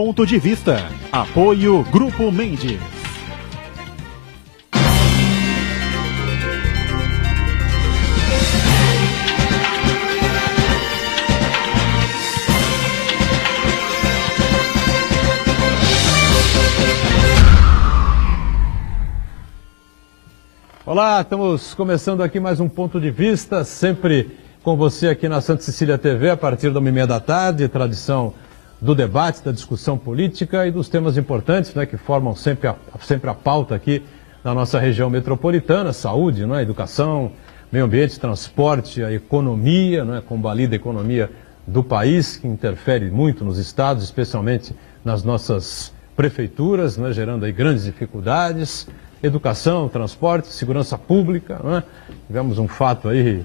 Ponto de Vista. Apoio Grupo Mendes. Olá, estamos começando aqui mais um Ponto de Vista, sempre com você aqui na Santa Cecília TV, a partir da 1h30 da tarde, tradição do debate, da discussão política e dos temas importantes, né, que formam sempre a pauta aqui na nossa região metropolitana, saúde, né, educação, meio ambiente, transporte, a economia, né, combalida a economia do país, que interfere muito nos estados, especialmente nas nossas prefeituras, né, gerando aí grandes dificuldades. Educação, transporte, segurança pública, não é? Tivemos um fato aí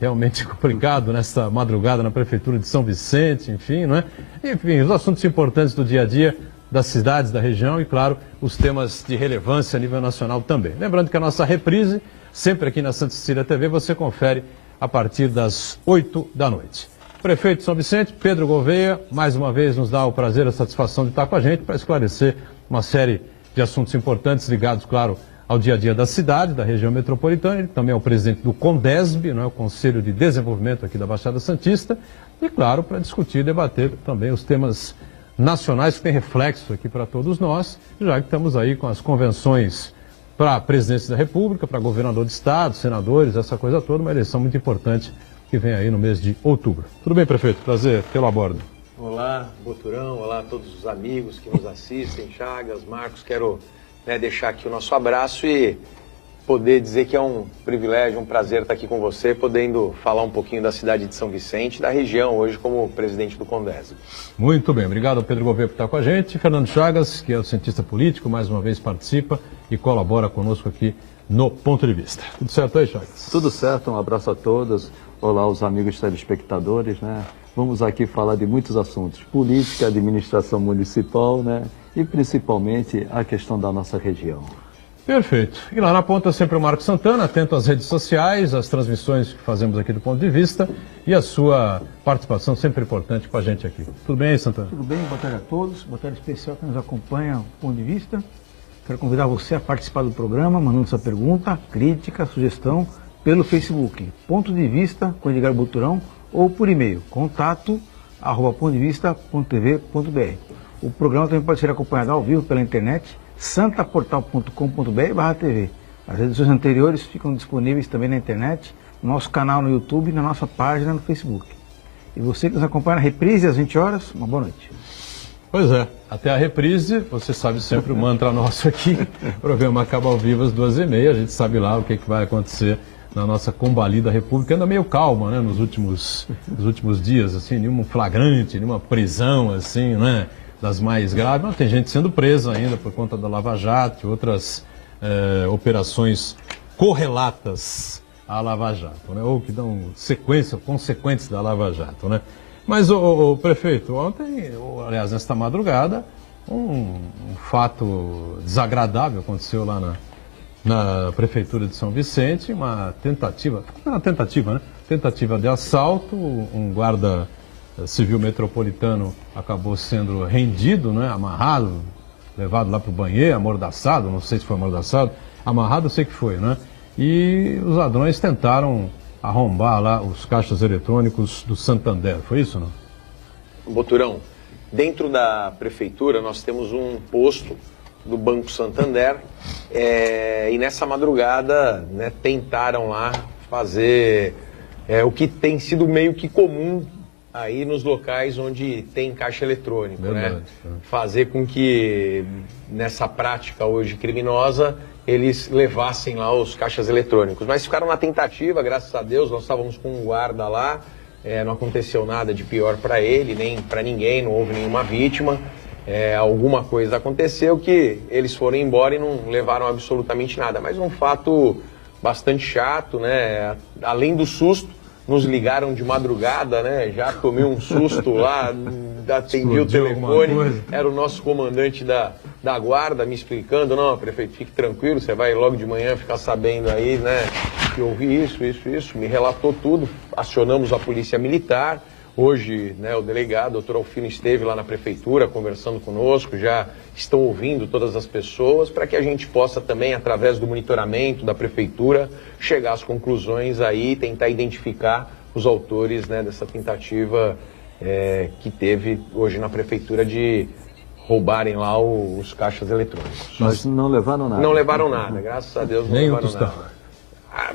realmente complicado nesta madrugada na Prefeitura de São Vicente, enfim, não é? Enfim, os assuntos importantes do dia a dia das cidades da região e, claro, os temas de relevância a nível nacional também. Lembrando que a nossa reprise, sempre aqui na Santa Cecília TV, você confere a partir das 8 da noite. Prefeito de São Vicente, Pedro Gouveia, mais uma vez nos dá o prazer e a satisfação de estar com a gente para esclarecer uma série de assuntos importantes ligados, claro, ao dia a dia da cidade, da região metropolitana. Ele também é o presidente do CONDESB, não é? O Conselho de Desenvolvimento aqui da Baixada Santista, e, claro, para discutir e debater também os temas nacionais que têm reflexo aqui para todos nós, já que estamos aí com as convenções para a presidência da República, para governador de estado, senadores, essa coisa toda, uma eleição muito importante que vem aí no mês de outubro. Tudo bem, prefeito? Prazer tê-lo a bordo. Olá, Boturão, olá a todos os amigos que nos assistem, Chagas, Marcos, quero deixar aqui o nosso abraço e poder dizer que é um privilégio, um prazer estar aqui com você, podendo falar um pouquinho da cidade de São Vicente, da região, hoje como presidente do CONDESB. Muito bem, obrigado Pedro Gouveia por estar com a gente. Fernando Chagas, que é o cientista político, mais uma vez participa e colabora conosco aqui no Ponto de Vista. Tudo certo aí, Chagas? Tudo certo, um abraço a todos. Olá, os amigos telespectadores, né? Vamos aqui falar de muitos assuntos, política, administração municipal, né? E principalmente a questão da nossa região. Perfeito. E lá na ponta sempre o Marcos Santana, atento às redes sociais, às transmissões que fazemos aqui do Ponto de Vista e a sua participação sempre importante com a gente aqui. Tudo bem aí, Santana? Tudo bem, boa tarde a todos, boa tarde especial que nos acompanha o Ponto de Vista. Quero convidar você a participar do programa, mandando sua pergunta, crítica, sugestão pelo Facebook, Ponto de Vista com Edgar Boturão, ou por e-mail, contato@pontodevista.tv.br. O programa também pode ser acompanhado ao vivo pela internet, santaportal.com.br/tv. As edições anteriores ficam disponíveis também na internet, no nosso canal no YouTube e na nossa página no Facebook. E você que nos acompanha na reprise às 20 horas, uma boa noite. Pois é, até a reprise, você sabe sempre o mantra nosso aqui, o programa acaba ao vivo às 2h30, a gente sabe lá o que vai acontecer na nossa combalida república, anda meio calma, né, nos últimos dias, assim, nenhum flagrante, nenhuma prisão, assim, né, das mais graves, mas tem gente sendo presa ainda por conta da Lava Jato e outras operações correlatas à Lava Jato, né, ou que dão consequências da Lava Jato, né. Mas, o prefeito, ontem, aliás, nesta madrugada, um fato desagradável aconteceu lá na Prefeitura de São Vicente, uma tentativa de assalto. Um guarda civil metropolitano acabou sendo rendido, né, amarrado, levado lá para o banheiro, amordaçado, não sei se foi amordaçado, amarrado eu sei que foi, né? E os ladrões tentaram arrombar lá os caixas eletrônicos do Santander, foi isso, não? Boturão, dentro da Prefeitura nós temos um posto do Banco Santander, e nessa madrugada, né, tentaram lá fazer o que tem sido meio que comum aí nos locais onde tem caixa eletrônico, verdade, né? Fazer com que nessa prática hoje criminosa eles levassem lá os caixas eletrônicos. Mas ficaram na tentativa, graças a Deus, nós estávamos com um guarda lá, não aconteceu nada de pior para ele, nem para ninguém, não houve nenhuma vítima. Alguma coisa aconteceu que eles foram embora e não levaram absolutamente nada. Mas um fato bastante chato, né? Além do susto, nos ligaram de madrugada, né? Já tomei um susto lá, atendi o telefone, era o nosso comandante da guarda me explicando, não, prefeito, fique tranquilo, você vai logo de manhã ficar sabendo aí, né? Que eu ouvi isso, me relatou tudo, acionamos a polícia militar. Hoje, né, o delegado, o doutor Alfino, esteve lá na prefeitura conversando conosco, já estão ouvindo todas as pessoas, para que a gente possa também, através do monitoramento da prefeitura, chegar às conclusões aí, tentar identificar os autores, né, dessa tentativa que teve hoje na prefeitura de roubarem lá os caixas eletrônicos. Mas não levaram nada. Não levaram nada, graças a Deus não Nem um levaram tostão. nada.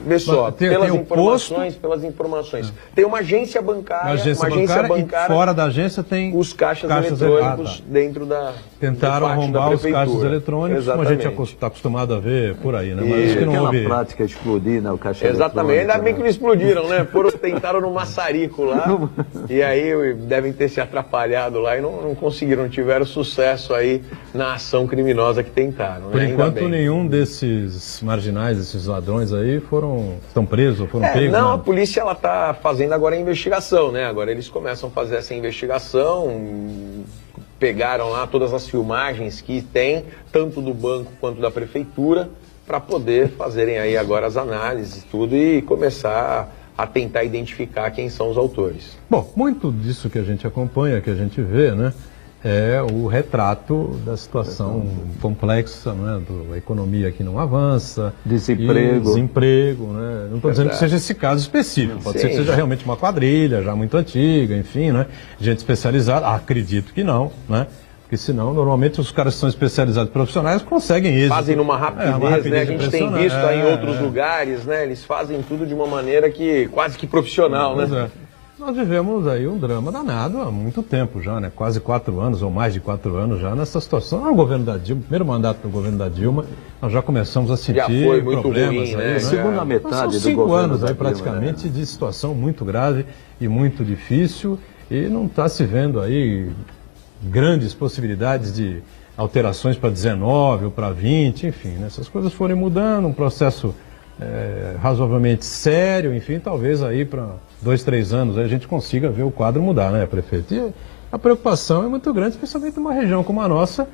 Vê só, Tem pelas informações. Tem uma agência bancária, e fora da agência tem os caixas eletrônicos dentro da Tentaram arrombar os caixas eletrônicos, como a gente Exatamente. está acostumado a ver por aí, né? E Mas que não Aquela houve... prática de explodir, né, o caixa Exatamente, ainda eletrônico, bem que não explodiram, né? Tentaram no maçarico lá, e aí devem ter se atrapalhado lá e não conseguiram, não tiveram sucesso aí na ação criminosa que tentaram. Por né? enquanto, nenhum desses marginais, desses ladrões aí, estão presos ou foram pegos? Não, né? a polícia ela está fazendo agora a investigação, né? Agora eles começam a fazer essa investigação, pegaram lá todas as filmagens que tem, tanto do banco quanto da prefeitura, para poder fazerem aí agora as análises e tudo e começar a tentar identificar quem são os autores. Bom, muito disso que a gente acompanha, que a gente vê, né? É o retrato da situação complexa, né, da economia que não avança. Desemprego, né? Não estou dizendo que seja esse caso específico, pode ser que seja realmente uma quadrilha já muito antiga, enfim, né? Gente especializada, acredito que não, né? Porque senão, normalmente, os caras que são especializados profissionais conseguem êxito. Fazem numa rapidez, né? A gente tem visto aí em outros lugares, né? Eles fazem tudo de uma maneira que quase que profissional, né? Nós vivemos aí um drama danado há muito tempo já, né? Quase 4 anos ou mais de 4 anos já nessa situação. No governo da Dilma, primeiro mandato do governo da Dilma, nós já começamos a sentir problemas ruim, aí, né? Segunda metade do 5 governo anos da aí Dilma, praticamente né? de situação muito grave e muito difícil e não está se vendo aí grandes possibilidades de alterações para 19 ou para 20, enfim, né? Essas coisas forem mudando, um processo razoavelmente sério, enfim, talvez aí para 2, 3 anos a gente consiga ver o quadro mudar, né, prefeito? E a preocupação é muito grande, especialmente numa região como a nossa,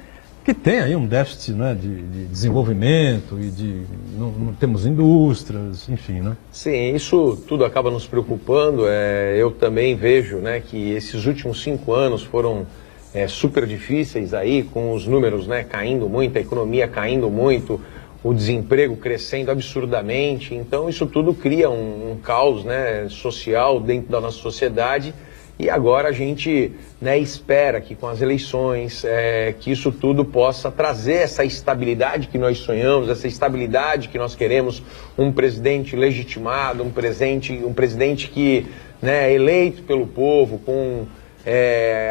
que tem aí um déficit, né, de desenvolvimento e não temos indústrias, enfim, né? Sim, isso tudo acaba nos preocupando. Eu também vejo, né, que esses últimos 5 anos foram super difíceis aí, com os números, né, caindo muito, a economia caindo muito, o desemprego crescendo absurdamente. Então isso tudo cria um caos, né, social dentro da nossa sociedade e agora a gente, né, espera que com as eleições que isso tudo possa trazer essa estabilidade que nós sonhamos, essa estabilidade que nós queremos, um presidente legitimado, um presidente que, né, é eleito pelo povo, com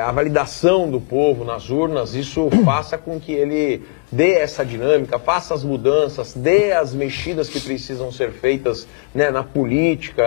a validação do povo nas urnas, isso faça com que ele dê essa dinâmica, faça as mudanças, dê as mexidas que precisam ser feitas, né, na política,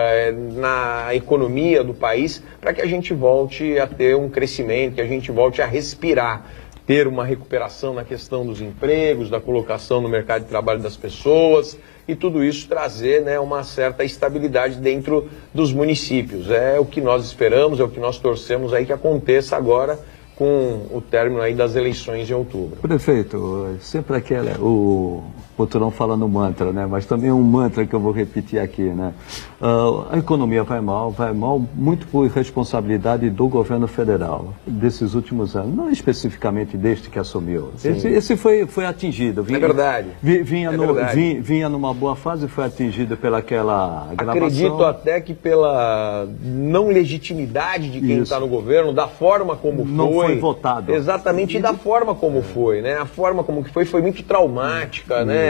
na economia do país, para que a gente volte a ter um crescimento, que a gente volte a respirar, ter uma recuperação na questão dos empregos, da colocação no mercado de trabalho das pessoas e tudo isso trazer, né, uma certa estabilidade dentro dos municípios. É o que nós esperamos, é o que nós torcemos aí que aconteça agora com o término aí das eleições em outubro. Prefeito, sempre o Boturão fala no mantra, né? Mas também um mantra que eu vou repetir aqui, né? A economia vai mal muito por responsabilidade do governo federal desses últimos anos, não especificamente deste que assumiu. Esse foi atingido. É verdade. Vinha numa boa fase e foi atingido pelaquela gravação. Acredito até que pela não legitimidade de quem está no governo, da forma como não foi votado. Exatamente, e da forma como foi, né? A forma como que foi muito traumática, né?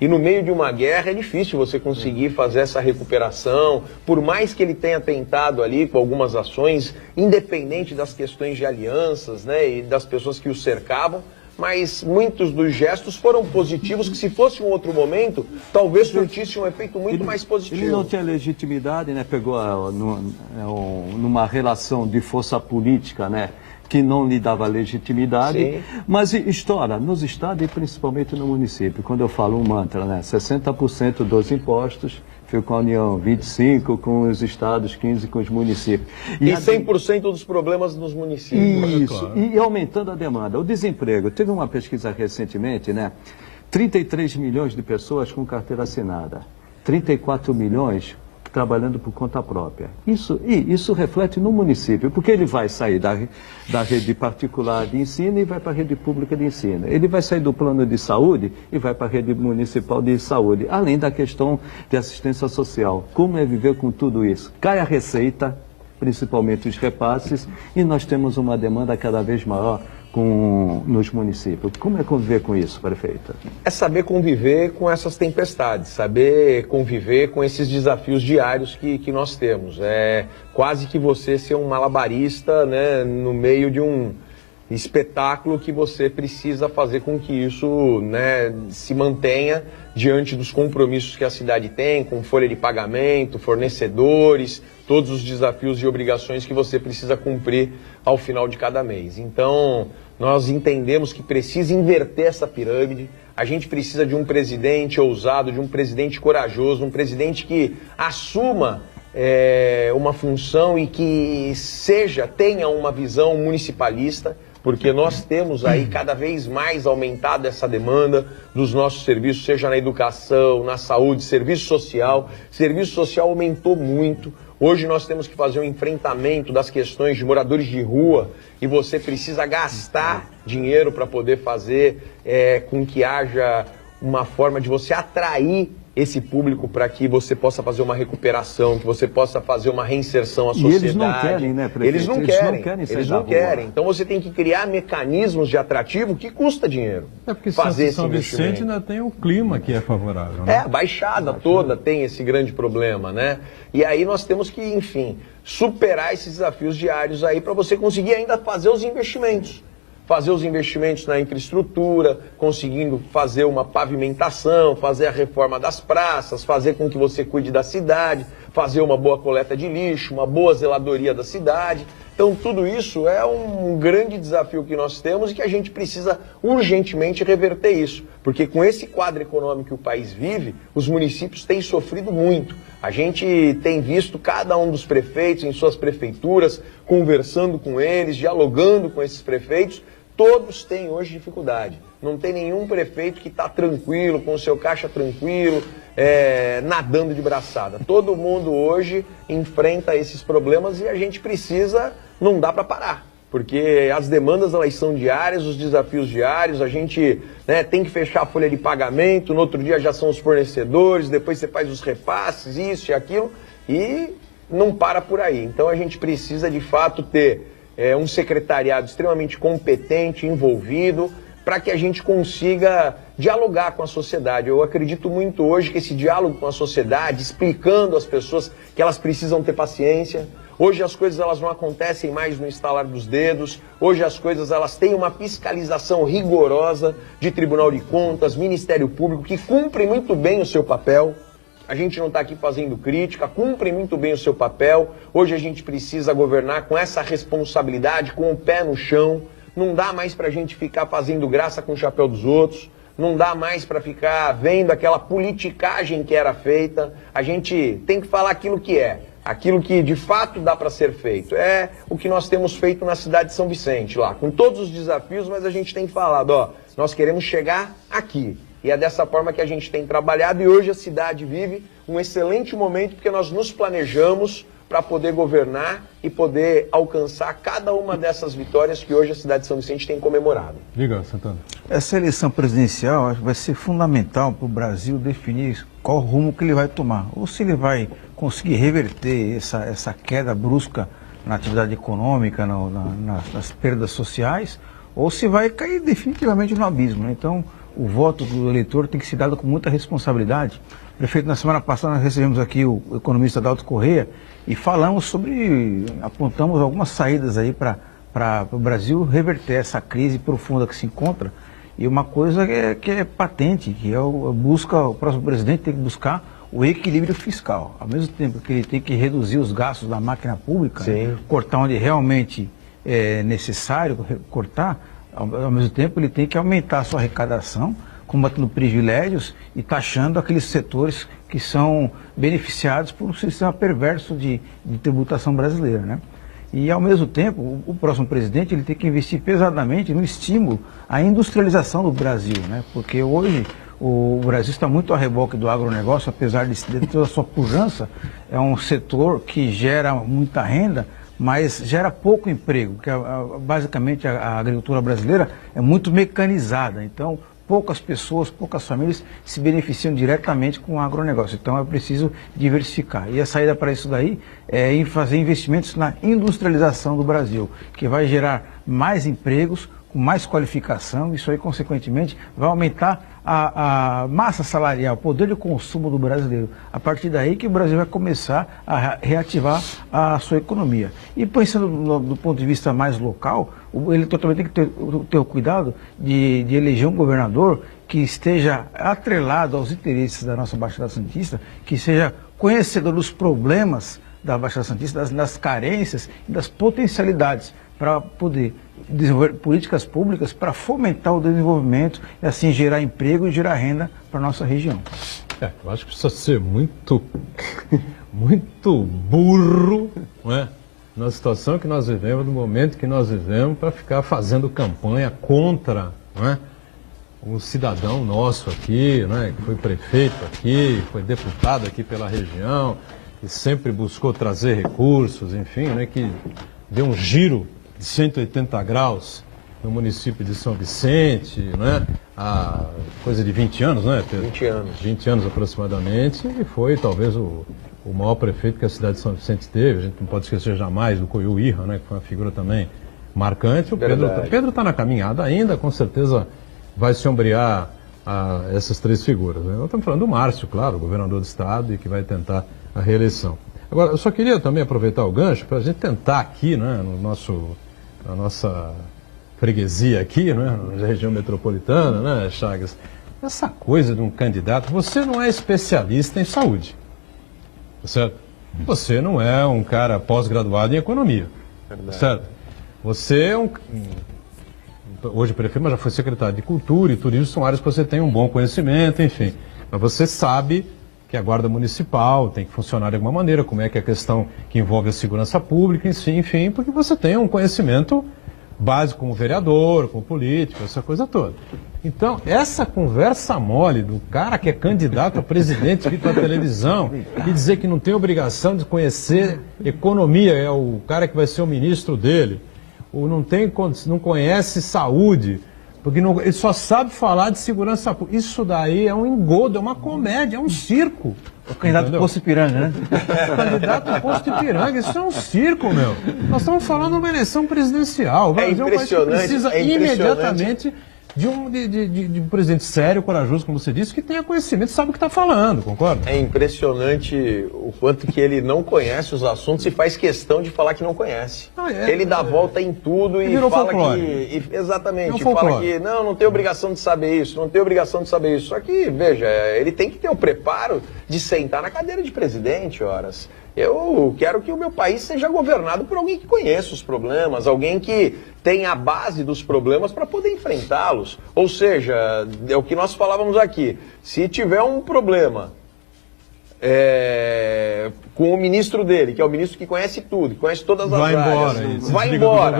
E no meio de uma guerra é difícil você conseguir fazer essa recuperação, por mais que ele tenha tentado ali com algumas ações, independente das questões de alianças, né? E das pessoas que o cercavam, mas muitos dos gestos foram positivos, que se fosse um outro momento, talvez surtisse um efeito muito mais positivo. Ele não tinha legitimidade, né? Pegou numa relação de força política, né, que não lhe dava legitimidade, sim, mas estoura nos estados e principalmente no município. Quando eu falo um mantra, né, 60% dos impostos fica com a União, 25% com os estados, 15% com os municípios. E 100% dos problemas nos municípios. Isso, claro. E aumentando a demanda. O desemprego, teve uma pesquisa recentemente, né, 33 milhões de pessoas com carteira assinada, 34 milhões trabalhando por conta própria. Isso reflete no município, porque ele vai sair da rede particular de ensino e vai para a rede pública de ensino. Ele vai sair do plano de saúde e vai para a rede municipal de saúde, além da questão de assistência social. Como é viver com tudo isso? Cai a receita, principalmente os repasses, e nós temos uma demanda cada vez maior nos municípios. Como é conviver com isso, prefeita? É saber conviver com essas tempestades, saber conviver com esses desafios diários que nós temos. É quase que você ser um malabarista, né, no meio de um espetáculo que você precisa fazer com que isso, né, se mantenha diante dos compromissos que a cidade tem, com folha de pagamento, fornecedores, todos os desafios e obrigações que você precisa cumprir ao final de cada mês. Então, nós entendemos que precisa inverter essa pirâmide, a gente precisa de um presidente ousado, de um presidente corajoso, um presidente que assuma uma função e que tenha uma visão municipalista, porque nós temos aí cada vez mais aumentado essa demanda dos nossos serviços, seja na educação, na saúde, serviço social. Serviço social aumentou muito. Hoje nós temos que fazer um enfrentamento das questões de moradores de rua e você precisa gastar dinheiro para poder fazer com que haja uma forma de você atrair esse público para que você possa fazer uma recuperação, que você possa fazer uma reinserção à sociedade. E eles não querem, né, prefeito? Eles não querem. Então você tem que criar mecanismos de atrativo que custa dinheiro. É porque fazer São Vicente ainda tem o clima que é favorável, né? A Baixada toda tem esse grande problema, né? E aí nós temos que, enfim, superar esses desafios diários aí para você conseguir ainda fazer os investimentos. Fazer os investimentos na infraestrutura, conseguindo fazer uma pavimentação, fazer a reforma das praças, fazer com que você cuide da cidade, fazer uma boa coleta de lixo, uma boa zeladoria da cidade. Então tudo isso é um grande desafio que nós temos e que a gente precisa urgentemente reverter isso. Porque com esse quadro econômico que o país vive, os municípios têm sofrido muito. A gente tem visto cada um dos prefeitos em suas prefeituras, conversando com eles, dialogando com esses prefeitos. Todos têm hoje dificuldade. Não tem nenhum prefeito que está tranquilo, com o seu caixa tranquilo, nadando de braçada. Todo mundo hoje enfrenta esses problemas e a gente precisa, não dá para parar. Porque as demandas elas são diárias, os desafios diários, a gente tem que fechar a folha de pagamento, no outro dia já são os fornecedores, depois você faz os repasses, isso e aquilo, e não para por aí. Então a gente precisa de fato ter um secretariado extremamente competente, envolvido, para que a gente consiga dialogar com a sociedade. Eu acredito muito hoje que esse diálogo com a sociedade, explicando às pessoas que elas precisam ter paciência. Hoje as coisas elas não acontecem mais no estalar dos dedos. Hoje as coisas elas têm uma fiscalização rigorosa de Tribunal de Contas, Ministério Público, que cumpre muito bem o seu papel. A gente não está aqui fazendo crítica, cumpre muito bem o seu papel. Hoje a gente precisa governar com essa responsabilidade, com o pé no chão. Não dá mais para a gente ficar fazendo graça com o chapéu dos outros. Não dá mais para ficar vendo aquela politicagem que era feita. A gente tem que falar aquilo que é. Aquilo que de fato dá para ser feito. É o que nós temos feito na cidade de São Vicente, lá, com todos os desafios, mas a gente tem falado, nós queremos chegar aqui. E é dessa forma que a gente tem trabalhado e hoje a cidade vive um excelente momento porque nós nos planejamos para poder governar e poder alcançar cada uma dessas vitórias que hoje a cidade de São Vicente tem comemorado. Diga, Santana. Essa eleição presidencial acho que vai ser fundamental para o Brasil definir qual rumo que ele vai tomar. Ou se ele vai conseguir reverter essa queda brusca na atividade econômica, nas perdas sociais, ou se vai cair definitivamente no abismo, né? Então, o voto do eleitor tem que ser dado com muita responsabilidade. Prefeito, na semana passada nós recebemos aqui o economista Adalto Corrêa e apontamos algumas saídas aí para o Brasil reverter essa crise profunda que se encontra. E uma coisa que é patente, que é o próximo presidente tem que buscar o equilíbrio fiscal. Ao mesmo tempo que ele tem que reduzir os gastos da máquina pública, cortar onde realmente é necessário cortar, ao mesmo tempo ele tem que aumentar a sua arrecadação, combatendo privilégios e taxando aqueles setores que são beneficiados por um sistema perverso de tributação brasileira, né? E, ao mesmo tempo, o próximo presidente ele tem que investir pesadamente no estímulo à industrialização do Brasil, né? Porque hoje O Brasil está muito a reboque do agronegócio, apesar de toda a sua pujança, é um setor que gera muita renda, mas gera pouco emprego, porque basicamente a agricultura brasileira é muito mecanizada, então poucas pessoas, poucas famílias se beneficiam diretamente com o agronegócio, então é preciso diversificar. E a saída para isso daí é em fazer investimentos na industrialização do Brasil, que vai gerar mais empregos, com mais qualificação, isso aí, consequentemente, vai aumentar a massa salarial, o poder de consumo do brasileiro. A partir daí que o Brasil vai começar a reativar a sua economia. E pensando do ponto de vista mais local, ele totalmente tem que ter o cuidado de eleger um governador que esteja atrelado aos interesses da nossa Baixada Santista, que seja conhecedor dos problemas da Baixada Santista, das carências e das potencialidades, para poder desenvolver políticas públicas para fomentar o desenvolvimento e assim gerar emprego e gerar renda para a nossa região. Eu acho que precisa ser muito burro, não é? Na situação que nós vivemos, no momento que nós vivemos, para ficar fazendo campanha contra, não é? Um cidadão nosso aqui, né, que foi prefeito aqui, foi deputado aqui pela região, que sempre buscou trazer recursos, enfim, né, que deu um giro de 180 graus no município de São Vicente, né? Há coisa de 20 anos, né, Pedro? 20 anos. 20 anos aproximadamente, e foi talvez o maior prefeito que a cidade de São Vicente teve. A gente não pode esquecer jamais do Coiu Irra, né, que foi uma figura também marcante. O Pedro está na caminhada ainda, com certeza vai se ombrear a essas três figuras, né? Nós estamos falando do Márcio, claro, governador do estado, e que vai tentar a reeleição. Agora, eu só queria também aproveitar o gancho para a gente tentar aqui, né, na nossa freguesia aqui, né, na região metropolitana, né, Chagas, essa coisa de um candidato, você não é especialista em saúde, certo? Você não é um cara pós-graduado em economia, certo? Você é hoje prefeito, mas já foi secretário de Cultura e Turismo, são áreas que você tem um bom conhecimento, enfim. Mas você sabe que a Guarda Municipal tem que funcionar de alguma maneira, como é que é a questão que envolve a segurança pública, enfim, porque você tem um conhecimento básico como vereador, como político, essa coisa toda. Então, essa conversa mole do cara que é candidato a presidente aqui pela televisão e dizer que não tem obrigação de conhecer economia, é o cara que vai ser o ministro dele, ou não conhece saúde, porque ele só sabe falar de segurança pública. Isso daí é um engodo, é uma comédia, é um circo. O candidato do Posto Ipiranga, né? O candidato do Posto Ipiranga, isso é um circo, meu. Nós estamos falando de uma eleição presidencial. O Brasil é um país que precisa imediatamente de um presidente sério, corajoso, como você disse, que tenha conhecimento, sabe o que está falando, concorda? É impressionante o quanto que ele não conhece os assuntos e faz questão de falar que não conhece. Ele dá volta em tudo e fala que... Exatamente, fala que não tem obrigação de saber isso, não tem obrigação de saber isso. Só que, veja, ele tem que ter o preparo de sentar na cadeira de presidente, horas. Eu quero que o meu país seja governado por alguém que conheça os problemas, alguém que tenha a base dos problemas para poder enfrentá-los. Ou seja, é o que nós falávamos aqui. Se tiver um problema com o ministro dele, que é o ministro que conhece tudo, que conhece todas as áreas, vai embora,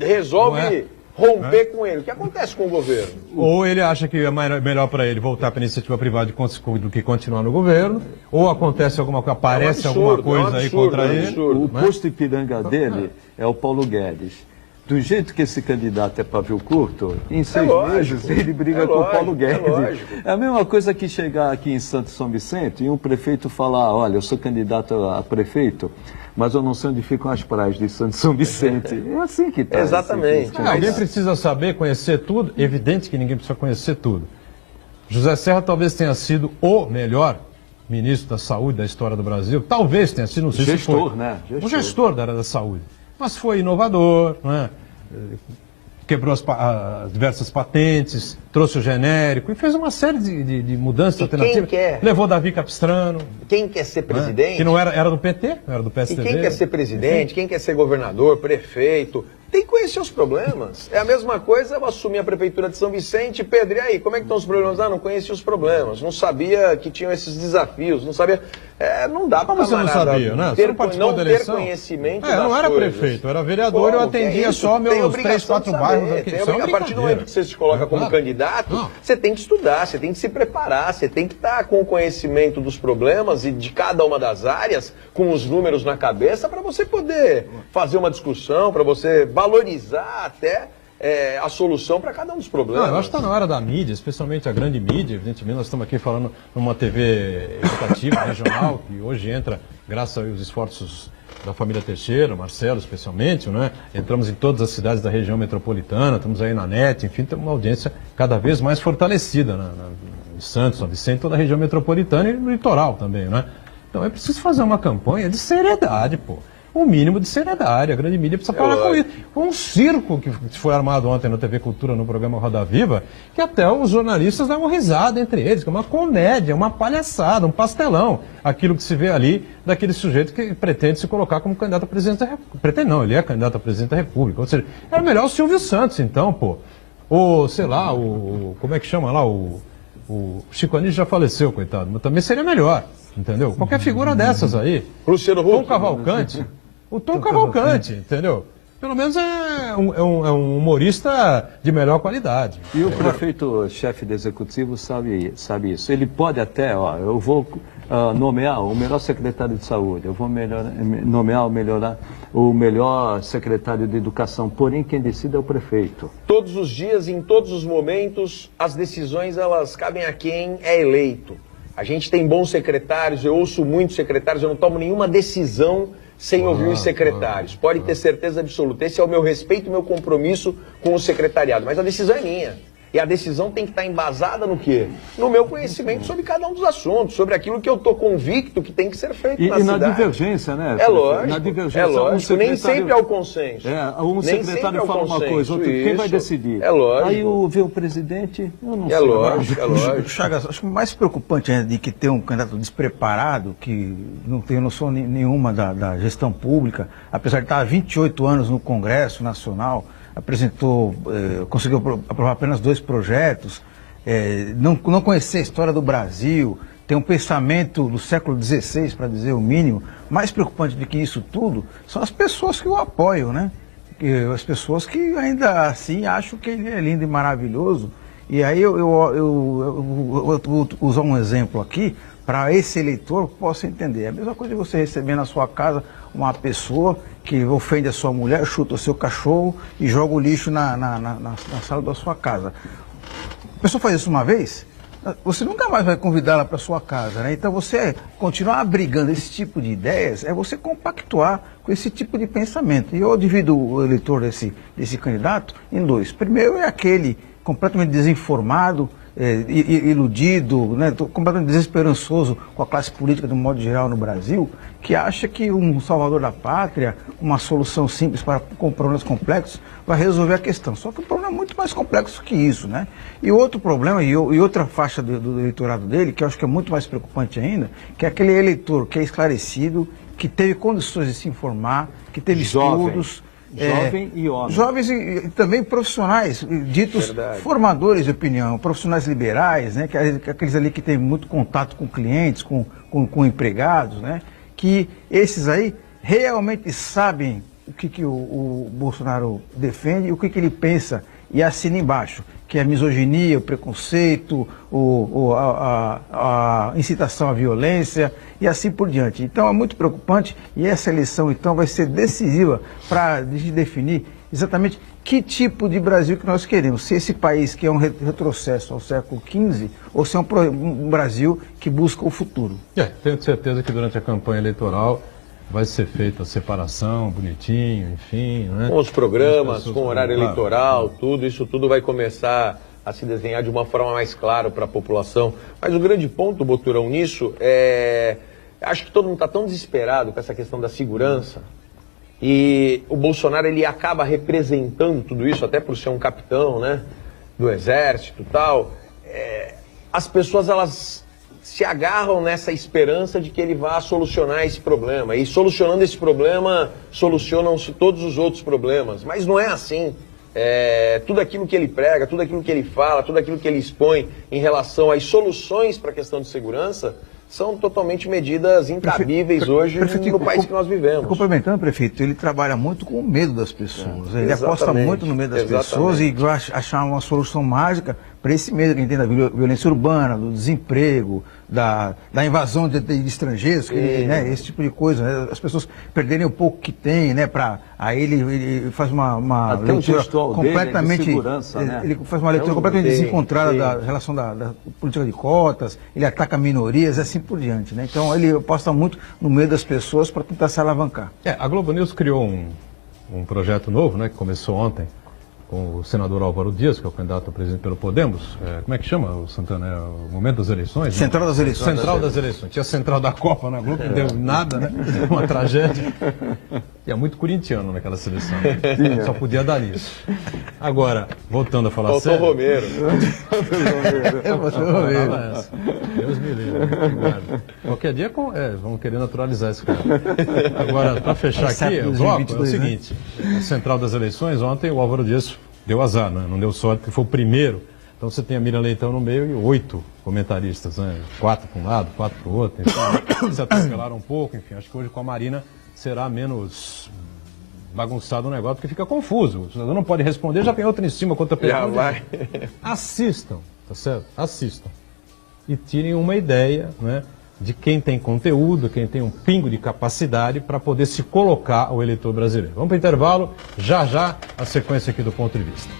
resolve romper com ele. O que acontece com o governo? Ou ele acha que é melhor para ele voltar para a iniciativa privada do que continuar no governo, ou acontece alguma coisa, aparece alguma coisa aí contra ele. O posto Ipiranga dele é o Paulo Guedes. Do jeito que esse candidato é pavio curto, em 6 meses ele briga com o Paulo Guedes. É a mesma coisa que chegar aqui em Santo São Vicente e um prefeito falar, olha, eu sou candidato a prefeito, mas eu não sei onde ficam as praias de Santo São Vicente. É assim que está. Exatamente. Alguém precisa saber, conhecer tudo. Evidente que ninguém precisa conhecer tudo. José Serra talvez tenha sido o melhor ministro da saúde da história do Brasil. Talvez tenha sido, não sei se foi. Né? Um gestor da área da saúde. Mas foi inovador, né? Quebrou as diversas patentes, trouxe o genérico e fez uma série de mudanças alternativas. Levou Davi Capistrano. Quem quer ser presidente? Que não era do PT, não era do PSDB. E quem quer ser presidente, quem quer ser governador, prefeito, tem que conhecer os problemas. É a mesma coisa eu assumir a prefeitura de São Vicente, Pedro, e aí, como é que estão os problemas? Não conhecia os problemas, não sabia que tinham esses desafios, não sabia... não dá para você não sabia, né? Você não participou da eleição? Ter conhecimento das não era coisas. Prefeito, era vereador, eu atendia só meus 3, 4 bairros aqui. A partir do momento que você se coloca como candidato candidato, você tem que estudar, você tem que se preparar, você tem que estar com o conhecimento dos problemas e de cada uma das áreas, com os números na cabeça, para você poder fazer uma discussão, para você valorizar até a solução para cada um dos problemas. Eu acho que está na hora da mídia, especialmente a grande mídia. Evidentemente, nós estamos aqui falando numa TV educativa, regional, que hoje entra, graças aos esforços da família Teixeira, Marcelo especialmente, né? Entramos em todas as cidades da região metropolitana, estamos aí na NET, enfim, temos uma audiência cada vez mais fortalecida em Santos, São Vicente, toda a região metropolitana e no litoral também, né? Então é preciso fazer uma campanha de seriedade, pô. O mínimo de seriedade, a grande mídia precisa parar com isso. Foi um circo que foi armado ontem na TV Cultura, no programa Roda Viva, que até os jornalistas davam risada entre eles, que é uma comédia, uma palhaçada, um pastelão. Aquilo que se vê ali daquele sujeito que pretende se colocar como candidato a presidente da República. Pretende não, ele é candidato a presidente da República. Ou seja, é melhor o Silvio Santos, então, pô. Ou, sei lá, como é que chama lá, o Chico Anísio já faleceu, coitado, mas também seria melhor, entendeu? Qualquer figura dessas aí. Luciano Huck. Tom Cavalcante. O Tom Cavalcante, entendeu? Pelo menos é um humorista de melhor qualidade. E o prefeito, chefe do executivo, sabe isso. Ele pode até, eu vou nomear o melhor secretário de saúde, eu vou nomear o melhor secretário de educação, porém quem decide é o prefeito. Todos os dias, em todos os momentos, as decisões elas cabem a quem é eleito. A gente tem bons secretários, eu ouço muitos secretários, eu não tomo nenhuma decisão sem ouvir os secretários. Pode ter certeza absoluta. Esse é o meu respeito e meu compromisso com o secretariado. Mas a decisão é minha. E a decisão tem que estar embasada no quê? No meu conhecimento sobre cada um dos assuntos, sobre aquilo que eu estou convicto que tem que ser feito na cidade. E na divergência, né? É lógico, na divergência, nem sempre é o consenso. Um secretário fala uma coisa, outro, quem vai decidir? É lógico. Aí vê o presidente, eu não sei. É lógico. Chagas, acho que o mais preocupante ainda de que ter um candidato despreparado, que não tem noção nenhuma da gestão pública, apesar de estar há 28 anos no Congresso Nacional, conseguiu aprovar apenas 2 projetos, não conhecer a história do Brasil, tem um pensamento do século XVI, para dizer o mínimo. Mais preocupante do que isso tudo são as pessoas que o apoiam, né? As pessoas que ainda assim acham que ele é lindo e maravilhoso. E aí eu vou usar um exemplo aqui para esse eleitor possa entender. É a mesma coisa de você receber na sua casa uma pessoa que ofende a sua mulher, chuta o seu cachorro e joga o lixo na sala da sua casa. A pessoa faz isso uma vez, você nunca mais vai convidá-la para sua casa, né? Então você continuar abrigando esse tipo de ideias é você compactuar com esse tipo de pensamento. E eu divido o eleitor desse candidato em 2. Primeiro é aquele completamente desinformado, iludido, né, completamente desesperançoso com a classe política de um modo geral no Brasil, que acha que um salvador da pátria, uma solução simples com problemas complexos, vai resolver a questão. Só que o problema é muito mais complexo que isso, né? E outro problema, e outra faixa do eleitorado dele, que eu acho que é muito mais preocupante ainda, que é aquele eleitor que é esclarecido, que teve condições de se informar, que teve estudos... Jovem e homem. Jovens e também profissionais, ditos formadores de opinião, profissionais liberais, né, aqueles ali que têm muito contato com clientes, com empregados, né, que esses aí realmente sabem o que o Bolsonaro defende e o que ele pensa e assina embaixo, que é a misoginia, o preconceito, a incitação à violência e assim por diante. Então é muito preocupante e essa eleição então vai ser decisiva para definir exatamente que tipo de Brasil que nós queremos. Se esse país que é um retrocesso ao século XV ou se é um Brasil que busca o futuro. Tenho certeza que durante a campanha eleitoral vai ser feita a separação, bonitinho, enfim, né? Com os programas, com o horário eleitoral, isso tudo vai começar a se desenhar de uma forma mais clara para a população. Mas o grande ponto, Boturão, nisso acho que todo mundo está tão desesperado com essa questão da segurança e o Bolsonaro ele acaba representando tudo isso, até por ser um capitão, né, do exército e tal. As pessoas, elas se agarram nessa esperança de que ele vá solucionar esse problema. E solucionando esse problema, solucionam-se todos os outros problemas. Mas não é assim. Tudo aquilo que ele prega, tudo aquilo que ele fala, tudo aquilo que ele expõe em relação às soluções para a questão de segurança são totalmente medidas incabíveis hoje no país que nós vivemos. Complementando, prefeito, ele trabalha muito com o medo das pessoas. Ele aposta muito no medo das pessoas e vai achar uma solução mágica para esse medo que a gente tem da violência urbana, do desemprego, da invasão de estrangeiros, né, esse tipo de coisa, né, as pessoas perderem o pouco que têm, né, aí ele faz uma até leitura completamente de segurança, né? Ele faz uma leitura completamente desencontrada da relação da política de cotas, ele ataca minorias, assim por diante, né? Então ele aposta muito no medo das pessoas para tentar se alavancar. A Globo News criou um projeto novo, né, que começou ontem, com o senador Álvaro Dias, que é o candidato a presidente pelo Podemos. Como é que chama, o Santana? É o momento das eleições? Central das eleições. Central das eleições. Tinha a Central da Copa na Globo, não deu nada, né? Uma tragédia. E é muito corintiano naquela seleção. Só podia dar nisso. Agora, voltando a falar sério... Faltou Romero. Deus me livre. Qualquer dia vamos querer naturalizar esse cara. Agora, para fechar aqui, o bloco é o seguinte. A Central das eleições, ontem o Álvaro Dias deu azar, né? Não deu sorte, porque foi o primeiro. Então você tem a Miriam Leitão no meio e 8 comentaristas, né? 4 para um lado, 4 para o outro. Enfim, se atropelaram um pouco, enfim. Acho que hoje com a Marina será menos bagunçado o negócio, porque fica confuso. O cidadão não pode responder, já tem outra em cima com outra pergunta. Já vai. Assistam, tá certo? Assistam. E tirem uma ideia, né, de quem tem conteúdo, quem tem um pingo de capacidade para poder se colocar ao eleitor brasileiro. Vamos para o intervalo, já a sequência aqui do Ponto de Vista.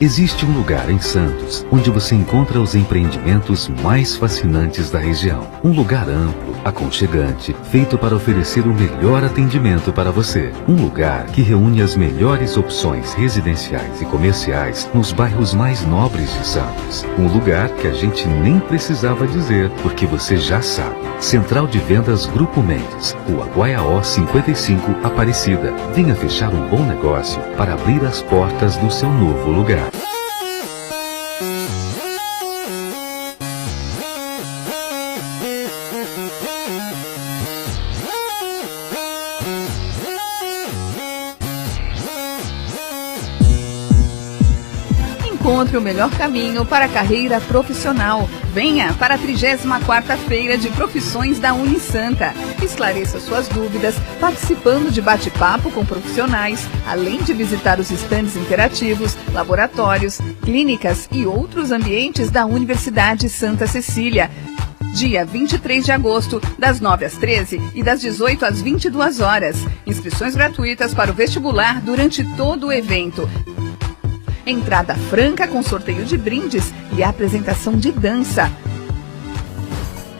Existe um lugar em Santos onde você encontra os empreendimentos mais fascinantes da região. Um lugar amplo, aconchegante, feito para oferecer o melhor atendimento para você. Um lugar que reúne as melhores opções residenciais e comerciais nos bairros mais nobres de Santos. Um lugar que a gente nem precisava dizer, porque você já sabe. Central de Vendas Grupo Mendes, Rua Guaiaó 55, Aparecida. Venha fechar um bom negócio para abrir as portas do seu novo lugar. Encontre o melhor caminho para a carreira profissional. Venha para a 34ª Feira de Profissões da Unisanta. Esclareça suas dúvidas participando de bate-papo com profissionais, além de visitar os estandes interativos, laboratórios, clínicas e outros ambientes da Universidade Santa Cecília. Dia 23 de agosto, das 9 às 13 e das 18 às 22 horas. Inscrições gratuitas para o vestibular durante todo o evento. Entrada franca com sorteio de brindes e apresentação de dança.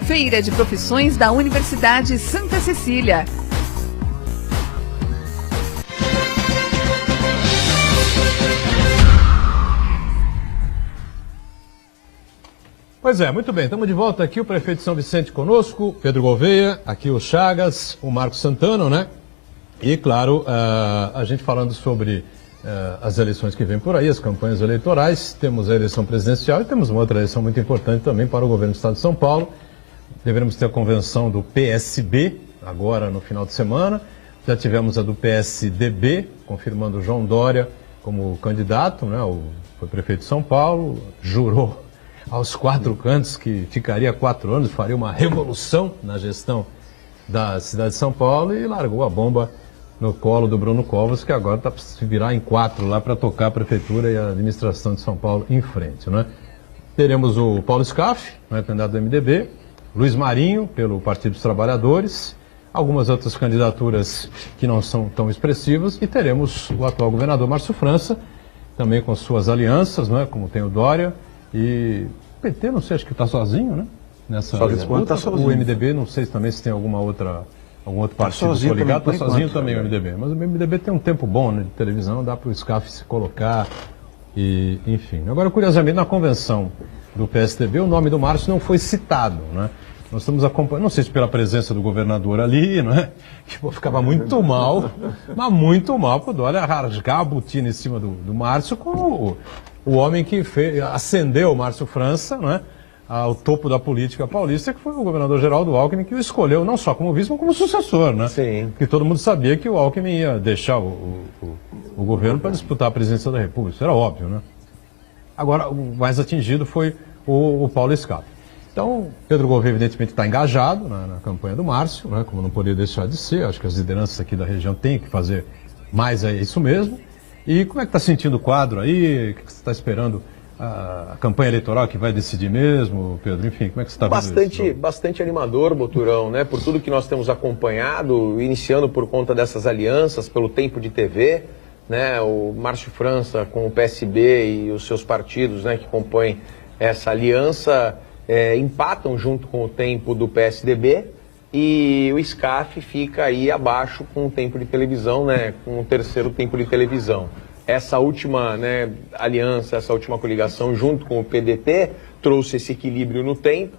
Feira de Profissões da Universidade Santa Cecília. Pois é, muito bem, estamos de volta aqui, o prefeito de São Vicente conosco, Pedro Gouveia, aqui o Chagas, o Marcos Santana, né? E, claro, a gente falando sobre as eleições que vêm por aí, as campanhas eleitorais, temos a eleição presidencial e temos uma outra eleição muito importante também para o governo do Estado de São Paulo. Deveremos ter a convenção do PSB, agora no final de semana. Já tivemos a do PSDB, confirmando o João Dória como candidato, né? Foi prefeito de São Paulo, jurou aos 4 cantos que ficaria 4 anos, faria uma revolução na gestão da cidade de São Paulo e largou a bomba no colo do Bruno Covas, que agora está para se virar em 4 lá para tocar a prefeitura e a administração de São Paulo em frente, né? Teremos o Paulo Scaff, né, candidato do MDB, Luiz Marinho, pelo Partido dos Trabalhadores, algumas outras candidaturas que não são tão expressivas, e teremos o atual governador Márcio França, também com suas alianças, né, como tem o Dória, e o PT, não sei, acho que está sozinho, né? Nessa disputa. O MDB, não sei também se tem algum outro partido coligado, está sozinho também o MDB. Mas o MDB tem um tempo bom, né, de televisão, dá para o Scaff se colocar, e enfim. Agora, curiosamente, na convenção do PSDB, o nome do Márcio não foi citado, né? Nós estamos acompanhando, não sei se pela presença do governador ali, né? Que ficava muito mal, mas muito mal para o Dória rasgar a botina em cima do Márcio com o homem que acendeu o Márcio França, né, ao topo da política paulista, que foi o governador Geraldo Alckmin, que o escolheu não só como vice, mas como sucessor, né? Sim. Porque todo mundo sabia que o Alckmin ia deixar o governo para disputar a presidência da República, isso era óbvio, né? Agora, o mais atingido foi o Paulo Scaff. Então, Pedro Gouveia, evidentemente, está engajado na campanha do Márcio, né, como não poderia deixar de ser. Acho que as lideranças aqui da região têm que fazer mais isso mesmo. E como é que está sentindo o quadro aí? O que você está esperando? A campanha eleitoral que vai decidir mesmo, Pedro? Enfim, como é que você está vendo isso? Bastante animador, Boturão, né? Por tudo que nós temos acompanhado, iniciando por conta dessas alianças, pelo tempo de TV, né? O Márcio França com o PSB e os seus partidos, né, que compõem essa aliança, empatam junto com o tempo do PSDB, e o SCAF fica aí abaixo com o tempo de televisão, né, com o terceiro tempo de televisão. Essa última, né, aliança, essa última coligação junto com o PDT trouxe esse equilíbrio no tempo.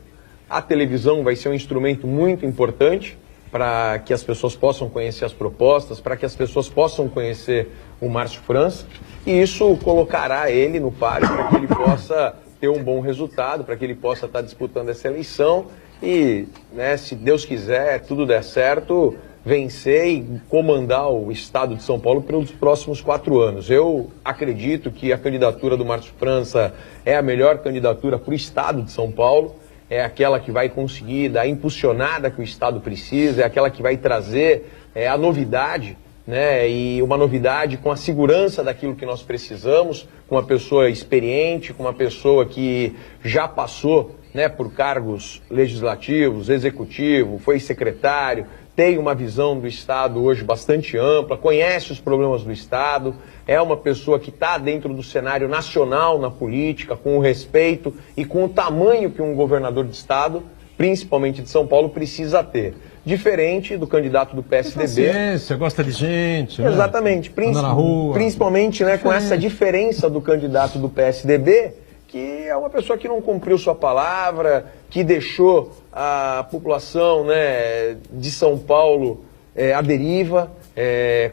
A televisão vai ser um instrumento muito importante para que as pessoas possam conhecer as propostas, para que as pessoas possam conhecer o Márcio França, e isso colocará ele no páreo para que ele possa ter um bom resultado, para que ele possa estar disputando essa eleição e, né, se Deus quiser, tudo der certo, vencer e comandar o estado de São Paulo pelos próximos 4 anos. Eu acredito que a candidatura do Márcio França é a melhor candidatura para o estado de São Paulo, é aquela que vai conseguir dar a impulsionada que o estado precisa, é aquela que vai trazer a novidade, né, e uma novidade com a segurança daquilo que nós precisamos, com uma pessoa experiente, com uma pessoa que já passou, né, por cargos legislativos, executivo, foi secretário, tem uma visão do Estado hoje bastante ampla, conhece os problemas do Estado, é uma pessoa que está dentro do cenário nacional na política, com o respeito e com o tamanho que um governador de Estado, principalmente de São Paulo, precisa ter. Diferente do candidato do PSDB. Ciência, gosta de gente, né? Exatamente. Anda na rua. Principalmente, né, com essa diferença do candidato do PSDB, que é uma pessoa que não cumpriu sua palavra, que deixou a população, né, de São Paulo à deriva,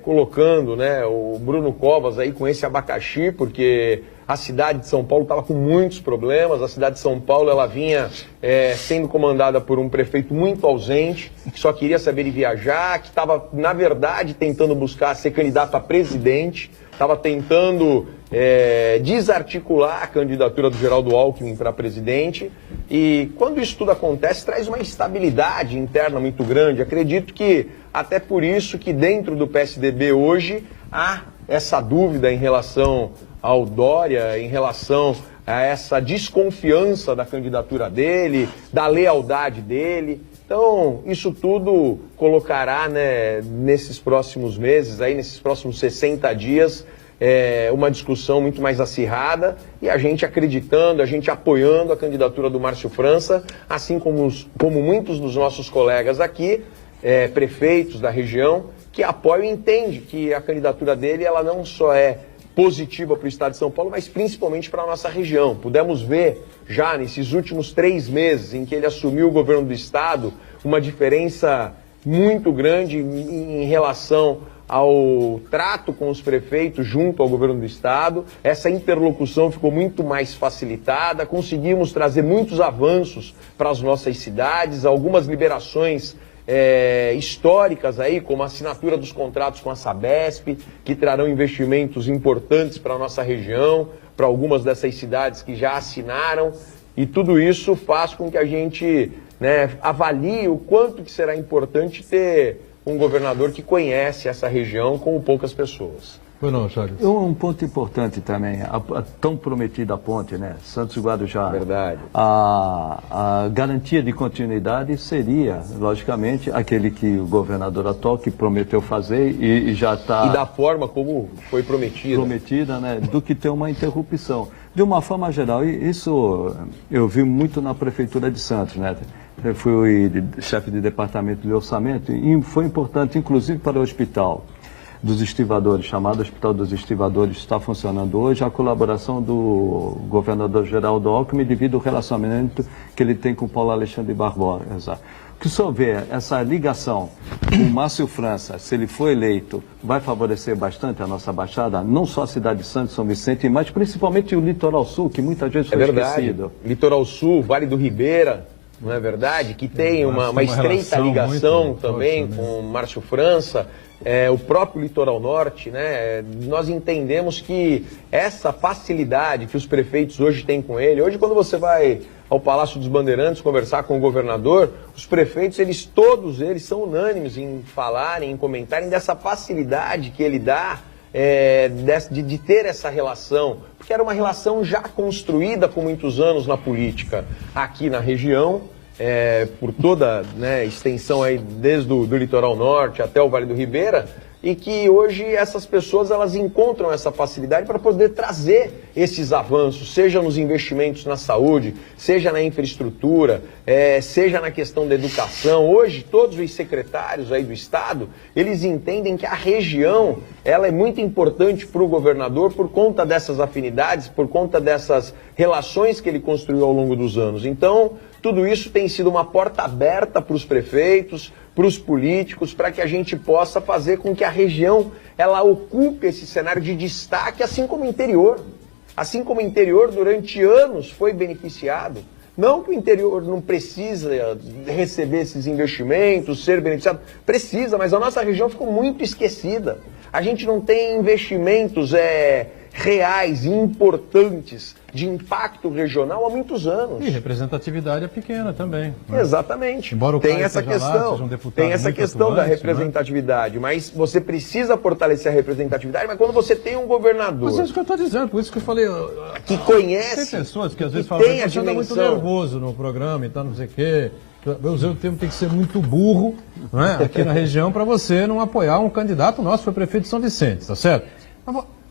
colocando, né, o Bruno Covas aí com esse abacaxi, porque a cidade de São Paulo estava com muitos problemas. A cidade de São Paulo ela vinha sendo comandada por um prefeito muito ausente, que só queria saber de viajar, que estava, na verdade, tentando buscar ser candidato a presidente, estava tentando desarticular a candidatura do Geraldo Alckmin para presidente. E quando isso tudo acontece, traz uma instabilidade interna muito grande. Acredito que até por isso que dentro do PSDB hoje há essa dúvida em relação ao Dória, em relação a essa desconfiança da candidatura dele, da lealdade dele. Então, isso tudo colocará, né, nesses próximos meses, aí, nesses próximos 60 dias, uma discussão muito mais acirrada, e a gente acreditando, a gente apoiando a candidatura do Márcio França, assim como muitos dos nossos colegas aqui, prefeitos da região, que apoiam e entendem que a candidatura dele ela não só é positiva para o estado de São Paulo, mas principalmente para a nossa região. Pudemos ver já nesses últimos 3 meses em que ele assumiu o governo do estado uma diferença muito grande em relação ao trato com os prefeitos junto ao governo do estado. Essa interlocução ficou muito mais facilitada, conseguimos trazer muitos avanços para as nossas cidades, algumas liberações históricas aí, como a assinatura dos contratos com a Sabesp, que trarão investimentos importantes para a nossa região, para algumas dessas cidades que já assinaram, e tudo isso faz com que a gente, né, avalie o quanto que será importante ter um governador que conhece essa região como poucas pessoas. Pois não, Charles? Um ponto importante também, a tão prometida ponte, né? Santos e Guarujá. Verdade. A garantia de continuidade seria, logicamente, aquele que o governador atual que prometeu fazer e já está... E da forma como foi prometida. Prometida, né? Do que ter uma interrupção. De uma forma geral, e isso eu vi muito na Prefeitura de Santos, né? Eu fui chefe de departamento de orçamento e foi importante, inclusive, para o hospital dos estivadores, chamado Hospital dos Estivadores, está funcionando hoje, a colaboração do governador Geraldo Alckmin devido ao relacionamento que ele tem com o Paulo Alexandre Barbosa. O que o senhor vê, essa ligação com o Márcio França, se ele for eleito, vai favorecer bastante a nossa Baixada, não só a cidade de Santos, São Vicente, mas principalmente o Litoral Sul, que muitas vezes foi esquecido. Litoral Sul, Vale do Ribeira, não é verdade? Que tem uma estreita ligação também com o Márcio França. O próprio Litoral Norte, né? Nós entendemos que essa facilidade que os prefeitos hoje têm com ele, hoje quando você vai ao Palácio dos Bandeirantes, conversar com o governador, os prefeitos, todos eles são unânimes em falarem, em comentarem dessa facilidade que ele dá de ter essa relação, porque era uma relação já construída por muitos anos na política aqui na região, por toda, né, extensão aí desde o litoral norte até o Vale do Ribeira, e que hoje essas pessoas elas encontram essa facilidade para poder trazer esses avanços, seja nos investimentos na saúde, seja na infraestrutura, seja na questão da educação. Hoje, todos os secretários aí do Estado, eles entendem que a região ela é muito importante para o governador por conta dessas afinidades, por conta dessas relações que ele construiu ao longo dos anos. Então, tudo isso tem sido uma porta aberta para os prefeitos, para os políticos, para que a gente possa fazer com que a região ela ocupe esse cenário de destaque, assim como o interior. Assim como o interior durante anos foi beneficiado. Não que o interior não precisa receber esses investimentos, ser beneficiado. Precisa, mas a nossa região ficou muito esquecida. A gente não tem investimentos reais e importantes de impacto regional há muitos anos. E representatividade é pequena também. Né? Exatamente. Embora o tem essa questão, tem essa questão da representatividade, né? Mas você precisa fortalecer a representatividade, mas quando você tem um governador... Mas é isso que eu estou dizendo, por isso que eu falei... Que conhece... Tem pessoas que às vezes falam que você anda muito nervoso no programa e tal, não sei o quê. Eu usei o termo, tem que ser muito burro, né, aqui na região para você não apoiar um candidato nosso, que foi prefeito de São Vicente, tá certo?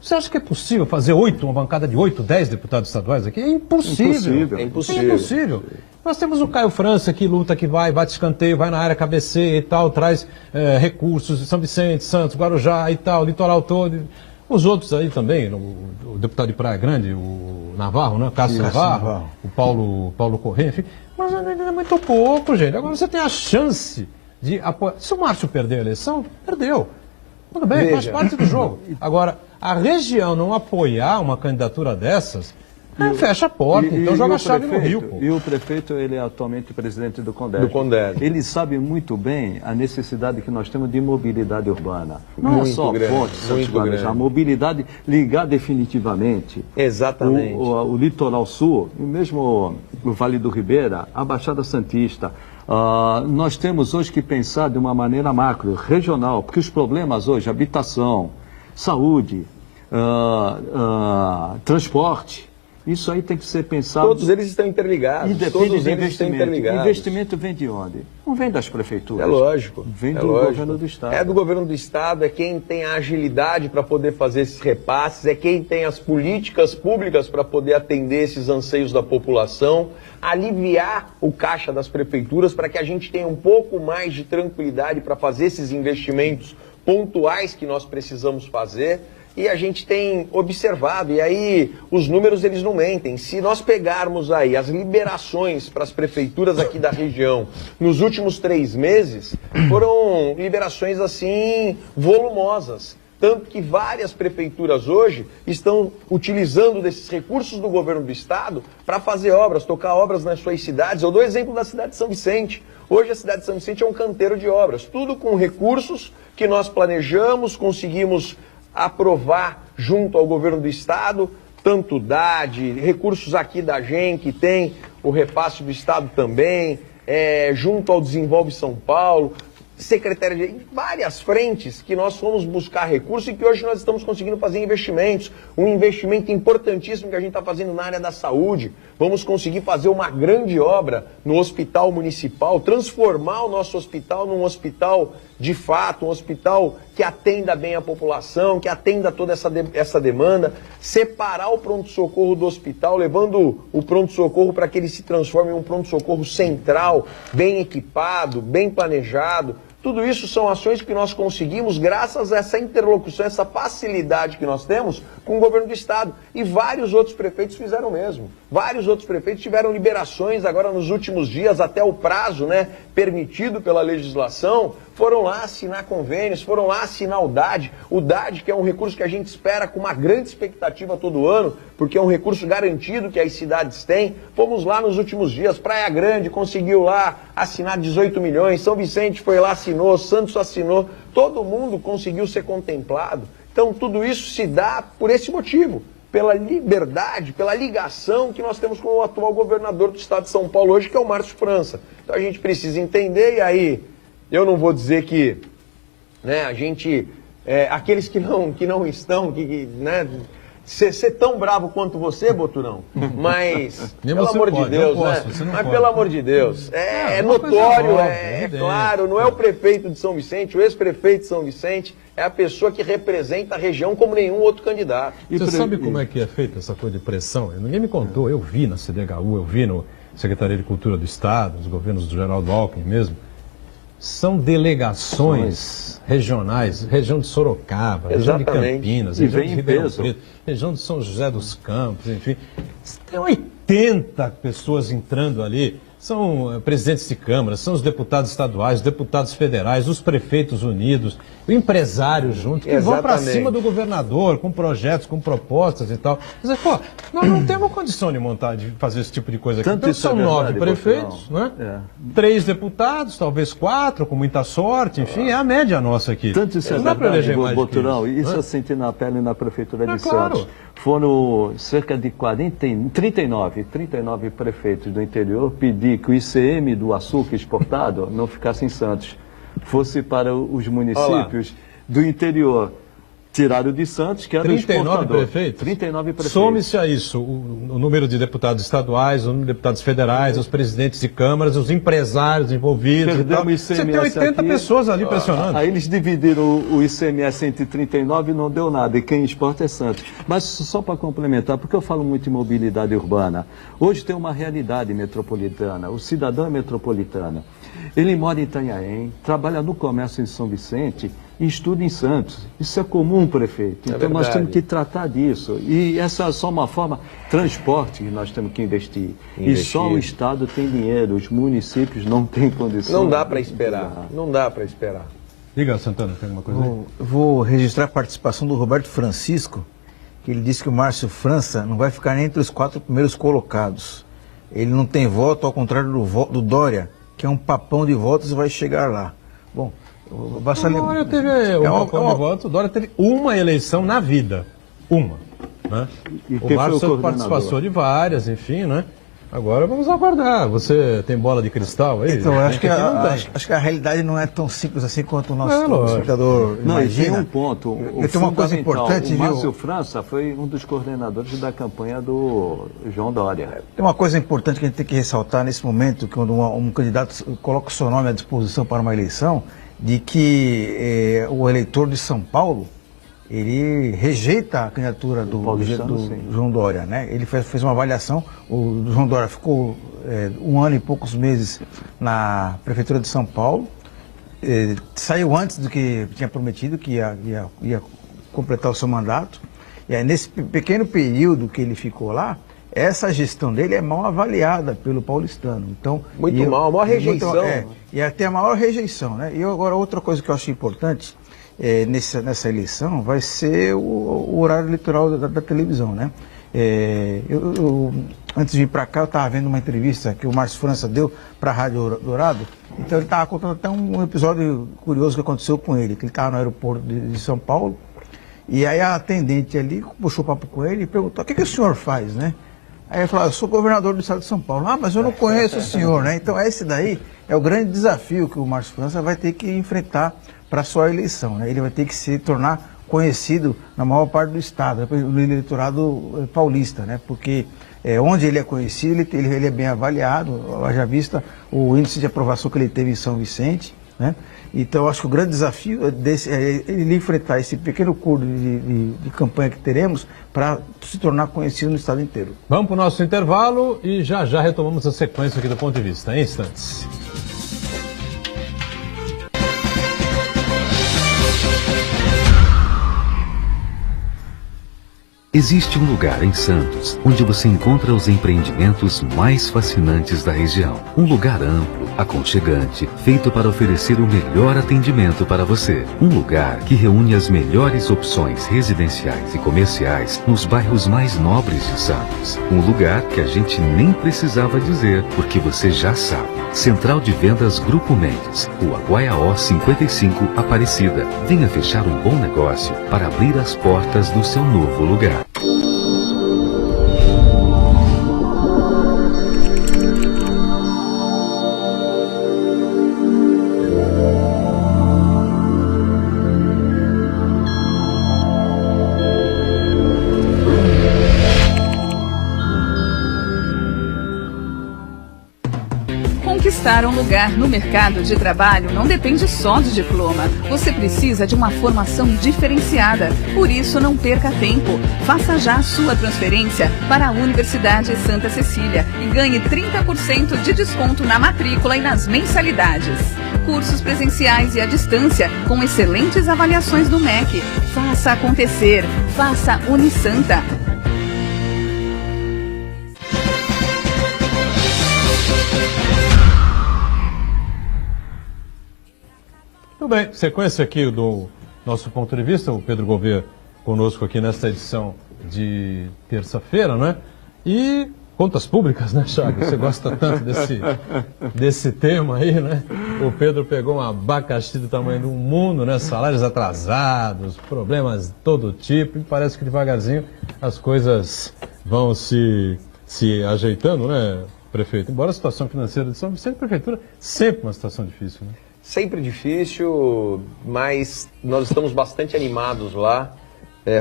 Você acha que é possível fazer uma bancada de 8, 10 deputados estaduais aqui? É impossível. É impossível. É impossível. Nós temos o Caio França que luta, que vai, bate escanteio, vai na área cabeceia e tal, traz recursos de São Vicente, Santos, Guarujá e tal, litoral todo. Os outros aí também, o deputado de Praia Grande, o Navarro, né? Cássio Navarro, o Paulo Corrêa, enfim. Mas ainda é muito pouco, gente. Agora você tem a chance de apoiar. Se o Márcio perder a eleição, perdeu. Tudo bem, faz parte do jogo. Agora, a região não apoiar uma candidatura dessas, fecha a porta, então joga a chave no Rio. Pô. E o prefeito, ele é atualmente presidente do CONDESP. Ele sabe muito bem a necessidade que nós temos de mobilidade urbana. Não é só ponte, Santos Guarujá, a mobilidade ligar definitivamente exatamente o litoral sul, e mesmo o Vale do Ribeira, a Baixada Santista. Nós temos hoje que pensar de uma maneira macro, regional, porque os problemas hoje, habitação, saúde, transporte, isso aí tem que ser pensado. Todos eles estão interligados. E depende de investimento. Investimento vem de onde? Não vem das prefeituras. É lógico. Vem do governo do Estado. É do governo do Estado, é quem tem a agilidade para poder fazer esses repasses, é quem tem as políticas públicas para poder atender esses anseios da população, aliviar o caixa das prefeituras para que a gente tenha um pouco mais de tranquilidade para fazer esses investimentos pontuais que nós precisamos fazer. E a gente tem observado, e aí os números eles não mentem. Se nós pegarmos aí as liberações para as prefeituras aqui da região nos últimos 3 meses, foram liberações assim volumosas. Tanto que várias prefeituras hoje estão utilizando desses recursos do governo do estado para fazer obras, tocar obras nas suas cidades. Eu dou exemplo da cidade de São Vicente. Hoje a cidade de São Vicente é um canteiro de obras, tudo com recursos que nós planejamos, conseguimos aprovar junto ao governo do estado, tanto DAD, recursos aqui da GEM, que tem o repasse do estado também, junto ao Desenvolve São Paulo, Secretaria de várias frentes que nós fomos buscar recursos e que hoje nós estamos conseguindo fazer investimentos. Um investimento importantíssimo que a gente está fazendo na área da saúde. Vamos conseguir fazer uma grande obra no hospital municipal, transformar o nosso hospital num hospital de fato, um hospital que atenda bem a população, que atenda toda essa demanda, separar o pronto-socorro do hospital, levando o pronto-socorro para que ele se transforme em um pronto-socorro central, bem equipado, bem planejado. Tudo isso são ações que nós conseguimos graças a essa interlocução, essa facilidade que nós temos com o governo do estado. E vários outros prefeitos fizeram o mesmo. Vários outros prefeitos tiveram liberações agora nos últimos dias, até o prazo, né, permitido pela legislação, foram lá assinar convênios, foram lá assinar o DAD. O DAD, que é um recurso que a gente espera com uma grande expectativa todo ano, porque é um recurso garantido que as cidades têm. Fomos lá nos últimos dias, Praia Grande conseguiu lá assinar 18 milhões, São Vicente foi lá, assinou, Santos assinou, todo mundo conseguiu ser contemplado. Então tudo isso se dá por esse motivo, pela liberdade, pela ligação que nós temos com o atual governador do estado de São Paulo hoje, que é o Márcio França. Então a gente precisa entender, e aí eu não vou dizer que, né, a gente, aqueles que não estão, né, ser tão bravo quanto você, Boturão, mas, pelo amor de Deus, né? Mas pelo amor de Deus, é notório, é claro, não é o prefeito de São Vicente, o ex-prefeito de São Vicente, é a pessoa que representa a região como nenhum outro candidato. Você sabe como é que é feita essa coisa de pressão? Ninguém me contou, eu vi na CDHU, eu vi no Secretaria de Cultura do Estado, nos governos do Geraldo Alckmin mesmo. São delegações regionais, região de Sorocaba, região de Campinas, região de Ribeirão Preto, região de São José dos Campos, enfim. Tem 80 pessoas entrando ali, são presidentes de câmara, são os deputados estaduais, os deputados federais, os prefeitos unidos, o empresário junto, que vão para cima do governador com projetos, com propostas e tal. Quer dizer, pô, nós não temos condição de fazer esse tipo de coisa aqui. Então são 9 prefeitos, né? 3 deputados, talvez 4, com muita sorte, enfim, é a média nossa aqui. Tanto isso é verdade, Boturão, isso eu senti na pele na prefeitura de Santos. Foram cerca de 39 prefeitos do interior pedir que o ICM do açúcar exportado não ficasse em Santos, fosse para os municípios do interior. Tiraram de Santos, que era 39 prefeitos? 39 prefeitos. Some-se a isso o número de deputados estaduais, o número de deputados federais, os presidentes de câmaras, os empresários envolvidos. Você tem 80 pessoas ali pressionando. Aí eles dividiram o ICMS entre 39 e não deu nada, e quem exporta é Santos. Mas só para complementar, porque eu falo muito em mobilidade urbana, hoje tem uma realidade metropolitana, o cidadão é metropolitano. Ele mora em Itanhaém, trabalha no comércio em São Vicente e estuda em Santos. Isso é comum, prefeito. Então nós temos que tratar disso. E essa é só uma forma, transporte que nós temos que investir. E só o Estado tem dinheiro, os municípios não têm condição. Não dá para esperar, não dá para esperar. Diga, Santana, tem alguma coisa aí? Vou registrar a participação do Roberto Francisco, que ele disse que o Márcio França não vai ficar nem entre os 4 primeiros colocados. Ele não tem voto, ao contrário do Dória, que é um papão de votos e vai chegar lá. Bom, basta lembrar. O Dória teve um papão de votos, o Dória teve uma eleição na vida. Uma. Né? O Márcio participou de várias, enfim, né? Agora vamos aguardar. Você tem bola de cristal aí? Então, acho que a realidade não é tão simples assim quanto o nosso espectador imagina. Tem um ponto. Tem uma coisa importante, o Márcio França foi um dos coordenadores da campanha do João Dória. Tem uma coisa importante que a gente tem que ressaltar nesse momento, quando um candidato coloca o seu nome à disposição para uma eleição, de que o eleitor de São Paulo, ele rejeita a candidatura do João Dória, né? Ele fez uma avaliação, o João Dória ficou 1 ano e poucos meses na Prefeitura de São Paulo, saiu antes do que tinha prometido, que ia completar o seu mandato, e aí nesse pequeno período que ele ficou lá, essa gestão dele é mal avaliada pelo paulistano. Então, a maior rejeição. E até a maior rejeição, né? E agora, outra coisa que eu acho importante, nessa eleição vai ser o horário eleitoral da televisão, né? Antes de vir para cá, eu estava vendo uma entrevista que o Márcio França deu para a Rádio Dourado, então ele estava contando até um episódio curioso que aconteceu com ele, que ele estava no aeroporto de São Paulo, e aí a atendente ali puxou o papo com ele e perguntou: o que o senhor faz, né? Aí ele falou: eu sou governador do estado de São Paulo. Ah, mas eu não conheço o senhor, né? Então esse daí é o grande desafio que o Márcio França vai ter que enfrentar para a sua eleição, né? Ele vai ter que se tornar conhecido na maior parte do estado, no eleitorado paulista, né? Porque onde ele é conhecido, ele é bem avaliado, haja vista o índice de aprovação que ele teve em São Vicente, né? Então, eu acho que o grande desafio é ele enfrentar esse pequeno curso de campanha que teremos para se tornar conhecido no estado inteiro. Vamos para o nosso intervalo e já retomamos a sequência aqui do Ponto de Vista, em instantes. Existe um lugar em Santos onde você encontra os empreendimentos mais fascinantes da região. Um lugar amplo, aconchegante, feito para oferecer o melhor atendimento para você. Um lugar que reúne as melhores opções residenciais e comerciais nos bairros mais nobres de Santos. Um lugar que a gente nem precisava dizer, porque você já sabe. Central de Vendas Grupo Mendes, Rua Guaiaó 55, Aparecida. Venha fechar um bom negócio para abrir as portas do seu novo lugar. Conquistar um lugar no mercado de trabalho não depende só de diploma. Você precisa de uma formação diferenciada. Por isso, não perca tempo. Faça já a sua transferência para a Universidade Santa Cecília e ganhe 30% de desconto na matrícula e nas mensalidades. Cursos presenciais e à distância, com excelentes avaliações do MEC. Faça acontecer. Faça Unisanta. Muito bem, sequência aqui do nosso ponto de vista, o Pedro Gouveia conosco aqui nesta edição de terça-feira, né? E contas públicas, né, Chagas? Você gosta tanto desse tema aí, né? O Pedro pegou um abacaxi do tamanho do mundo, né? Salários atrasados, problemas de todo tipo, e parece que devagarzinho as coisas vão se ajeitando, né, prefeito? Embora a situação financeira de São Vicente, prefeitura, sempre uma situação difícil, né? Sempre difícil, mas nós estamos bastante animados lá.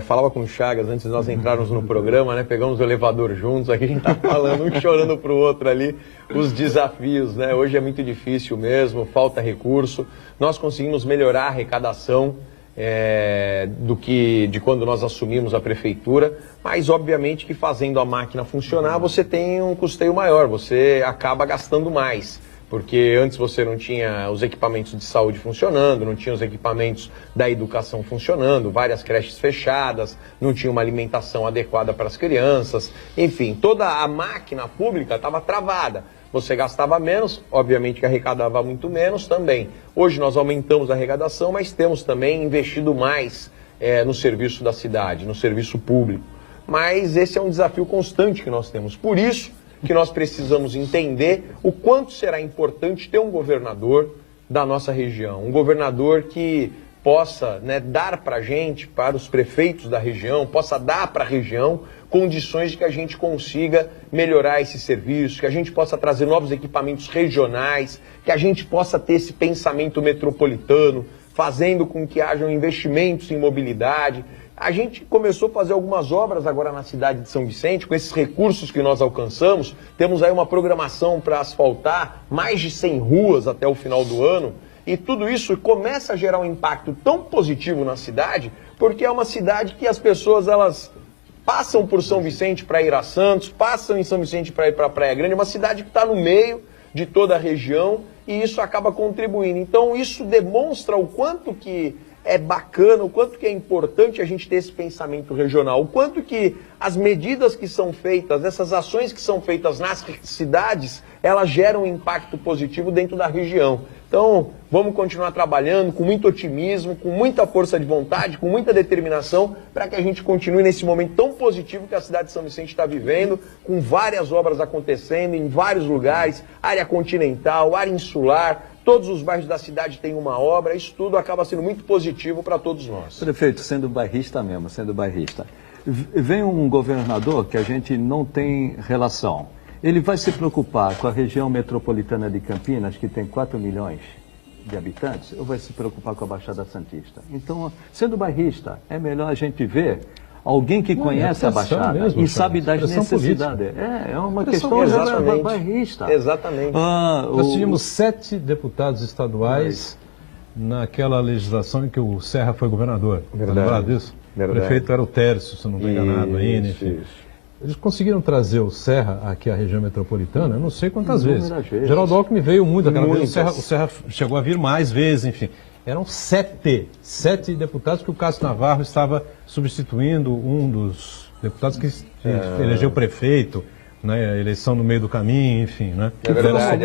Falava com o Chagas antes de nós entrarmos no programa, né? Pegamos o elevador juntos, aqui a gente está falando, um chorando para o outro ali, os desafios, né? Hoje é muito difícil mesmo, falta recurso. Nós conseguimos melhorar a arrecadação de quando nós assumimos a prefeitura, mas obviamente que fazendo a máquina funcionar, você tem um custeio maior, você acaba gastando mais. Porque antes você não tinha os equipamentos de saúde funcionando, não tinha os equipamentos da educação funcionando, várias creches fechadas, não tinha uma alimentação adequada para as crianças. Enfim, toda a máquina pública estava travada. Você gastava menos, obviamente que arrecadava muito menos também. Hoje nós aumentamos a arrecadação, mas temos também investido mais no serviço da cidade, no serviço público. Mas esse é um desafio constante que nós temos. Por isso que nós precisamos entender o quanto será importante ter um governador da nossa região. Um governador que possa, né, dar para a gente, para os prefeitos da região, possa dar para a região condições de que a gente consiga melhorar esse serviço, que a gente possa trazer novos equipamentos regionais, que a gente possa ter esse pensamento metropolitano, fazendo com que hajam investimentos em mobilidade. A gente começou a fazer algumas obras agora na cidade de São Vicente, com esses recursos que nós alcançamos. Temos aí uma programação para asfaltar mais de 100 ruas até o final do ano. E tudo isso começa a gerar um impacto tão positivo na cidade, porque é uma cidade que as pessoas, elas passam por São Vicente para ir a Santos, passam em São Vicente para ir para a Praia Grande. É uma cidade que está no meio de toda a região e isso acaba contribuindo. Então isso demonstra o quanto que é bacana, o quanto que é importante a gente ter esse pensamento regional, o quanto que as medidas que são feitas, essas ações que são feitas nas cidades, elas geram um impacto positivo dentro da região. Então, vamos continuar trabalhando com muito otimismo, com muita força de vontade, com muita determinação, para que a gente continue nesse momento tão positivo que a cidade de São Vicente está vivendo, com várias obras acontecendo em vários lugares, área continental, área insular. Todos os bairros da cidade têm uma obra, isso tudo acaba sendo muito positivo para todos nós. Prefeito, sendo bairrista mesmo, sendo bairrista, vem um governador que a gente não tem relação. Ele vai se preocupar com a região metropolitana de Campinas, que tem 4 milhões de habitantes, ou vai se preocupar com a Baixada Santista? Então, sendo bairrista, é melhor a gente ver alguém que conhece a Baixada mesmo, e sabe das necessidades. É uma questão bairrista. Exatamente. Nós tivemos 7 deputados estaduais naquela legislação em que o Serra foi governador. Verdade. Tá lembrado disso? Verdade. O prefeito era o Tércio, se não estou enganado ainda, enfim. Eles conseguiram trazer o Serra aqui à região metropolitana, eu não sei quantas vezes. Geraldo Alckmin veio muito aquela vez, o Serra chegou a vir mais vezes, enfim. Eram 7 deputados que o Cássio Navarro estava substituindo, um dos deputados que elegeu o prefeito, né, a eleição no meio do caminho, enfim, né? É verdade.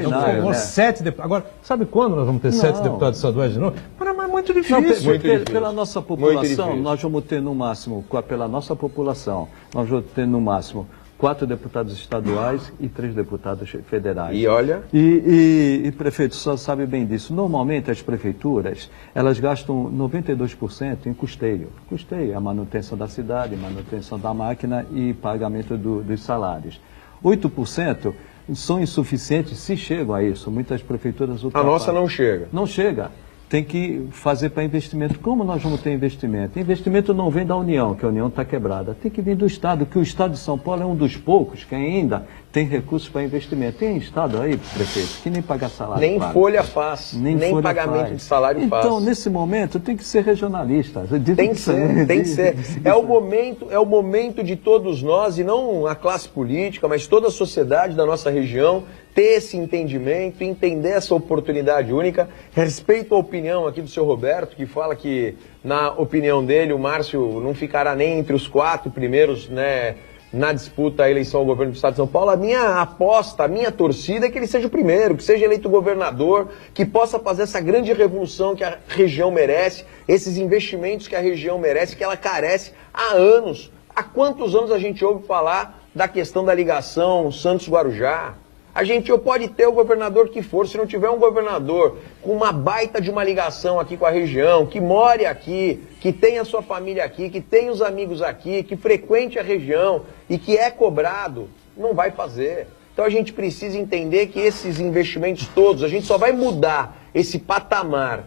Então, 7 deputados. Agora, sabe quando nós vamos ter 7 deputados estaduais de novo? Mas é muito difícil. Pela nossa população, nós vamos ter no máximo, pela nossa população, nós vamos ter no máximo 4 deputados estaduais e 3 deputados federais. E olha... E prefeito, só sabe bem disso. Normalmente as prefeituras, elas gastam 92% em custeio. Custeio, a manutenção da cidade, manutenção da máquina e pagamento dos salários. 8% são insuficientes se chegam a isso. Muitas prefeituras ultrapassam. A nossa não chega. Não chega. Tem que fazer para investimento. Como nós vamos ter investimento? Investimento não vem da União, que a União está quebrada. Tem que vir do Estado, que o Estado de São Paulo é um dos poucos que ainda tem recursos para investimento. Tem estado aí, prefeito, que nem pagar salário Nem paga. folha faz, nem folha pagamento faz. de salário faz. Então, nesse momento, tem que ser regionalista. Tem que ser, tem que ser. É o momento de todos nós, e não a classe política, mas toda a sociedade da nossa região, ter esse entendimento, entender essa oportunidade única. Respeito a opinião aqui do seu Roberto, que fala que, na opinião dele, o Márcio não ficará nem entre os 4 primeiros, né, na disputa à eleição ao governo do Estado de São Paulo. A minha aposta, a minha torcida é que ele seja o primeiro, que seja eleito governador, que possa fazer essa grande revolução que a região merece, esses investimentos que a região merece, que ela carece há anos. Há quantos anos a gente ouve falar da questão da ligação Santos-Guarujá? A gente pode ter o governador que for, se não tiver um governador com uma baita de uma ligação aqui com a região, que more aqui, que tenha sua família aqui, que tenha os amigos aqui, que frequente a região e que é cobrado, não vai fazer. Então a gente precisa entender que esses investimentos todos, a gente só vai mudar esse patamar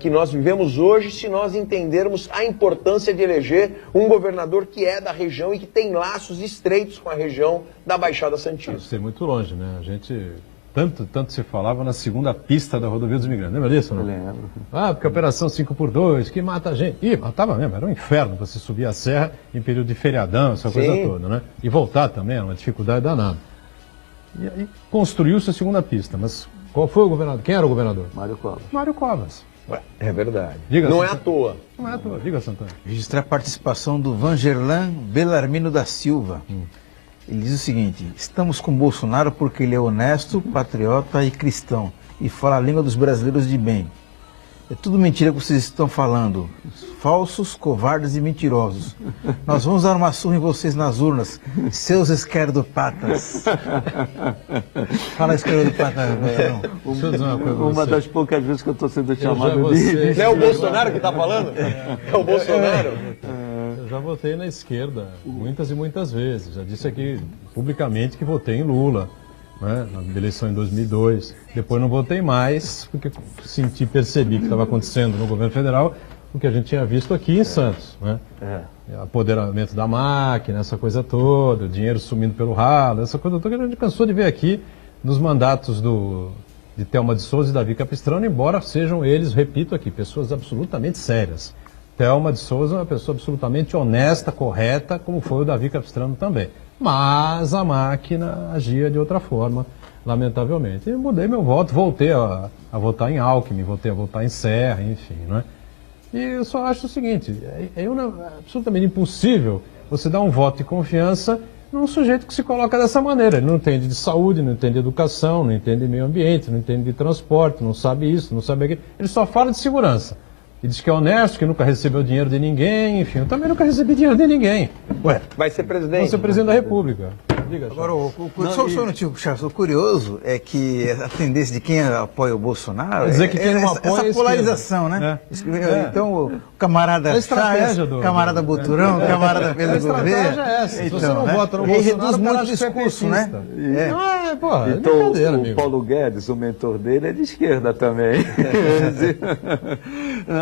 que nós vivemos hoje se nós entendermos a importância de eleger um governador que é da região e que tem laços estreitos com a região da Baixada Santista. Isso é muito longe, né? A gente, tanto se falava na segunda pista da rodovia dos imigrantes. Lembra disso? Não? Eu lembro. Ah, porque a operação 5x2, que mata a gente. Ih, matava mesmo, era um inferno você subir a serra em período de feriadão, essa coisa toda, né? E voltar também, era uma dificuldade danada. E aí construiu-se a segunda pista, mas qual foi o governador? Quem era o governador? Mário Covas. Mário Covas. É verdade. Diga, não é Santana. à toa. Não é à toa, diga, Santana. Registrar a participação do Vangerlan Belarmino da Silva. Ele diz o seguinte: estamos com Bolsonaro porque ele é honesto, patriota e cristão e fala a língua dos brasileiros de bem. É tudo mentira que vocês estão falando. Falsos, covardes e mentirosos. Nós vamos dar uma surra em vocês nas urnas, seus esquerdopatas. Fala esquerdopata, Deixa eu dizer uma coisa pra Uma você. das poucas vezes que eu estou sendo já chamado vou de... ser- Não é o Bolsonaro que está falando? É o Bolsonaro? Eu já votei na esquerda muitas e muitas vezes. Já disse aqui publicamente que votei em Lula, né, na eleição em 2002. Depois não votei mais, porque percebi que estava acontecendo no governo federal o que a gente tinha visto aqui em Santos, né? Apoderamento da máquina, essa coisa toda, o dinheiro sumindo pelo ralo, essa coisa toda que a gente cansou de ver aqui nos mandatos de Thelma de Souza e Davi Capistrano, embora sejam eles, repito aqui, pessoas absolutamente sérias. Thelma de Souza é uma pessoa absolutamente honesta, correta, como foi o Davi Capistrano também. Mas a máquina agia de outra forma, lamentavelmente. E mudei meu voto, voltei a votar em Alckmin, voltei a votar em Serra, enfim, não é? E eu só acho o seguinte, é absolutamente impossível você dar um voto de confiança num sujeito que se coloca dessa maneira. Ele não entende de saúde, não entende de educação, não entende de meio ambiente, não entende de transporte, não sabe isso, não sabe aquilo. Ele só fala de segurança. E diz que é honesto, que nunca recebeu dinheiro de ninguém, enfim, eu também nunca recebi dinheiro de ninguém. Ué, Vai ser presidente. vou ser presidente da República. Diga, Agora, só um motivo, Charles, o curioso é que a tendência de quem apoia o Bolsonaro Quer dizer que quem não apoia essa a polarização, né? Então, o camarada É a estratégia Chaves, do- camarada Buturão, camarada Pedro A estratégia Gouveia. é essa. Se você Então, não né? vota no Ele Bolsonaro, reduz o cara muito o acha que é discurso, né? petista. Não, é Então, brincadeira, o amigo. Paulo Guedes, o mentor dele, é de esquerda também.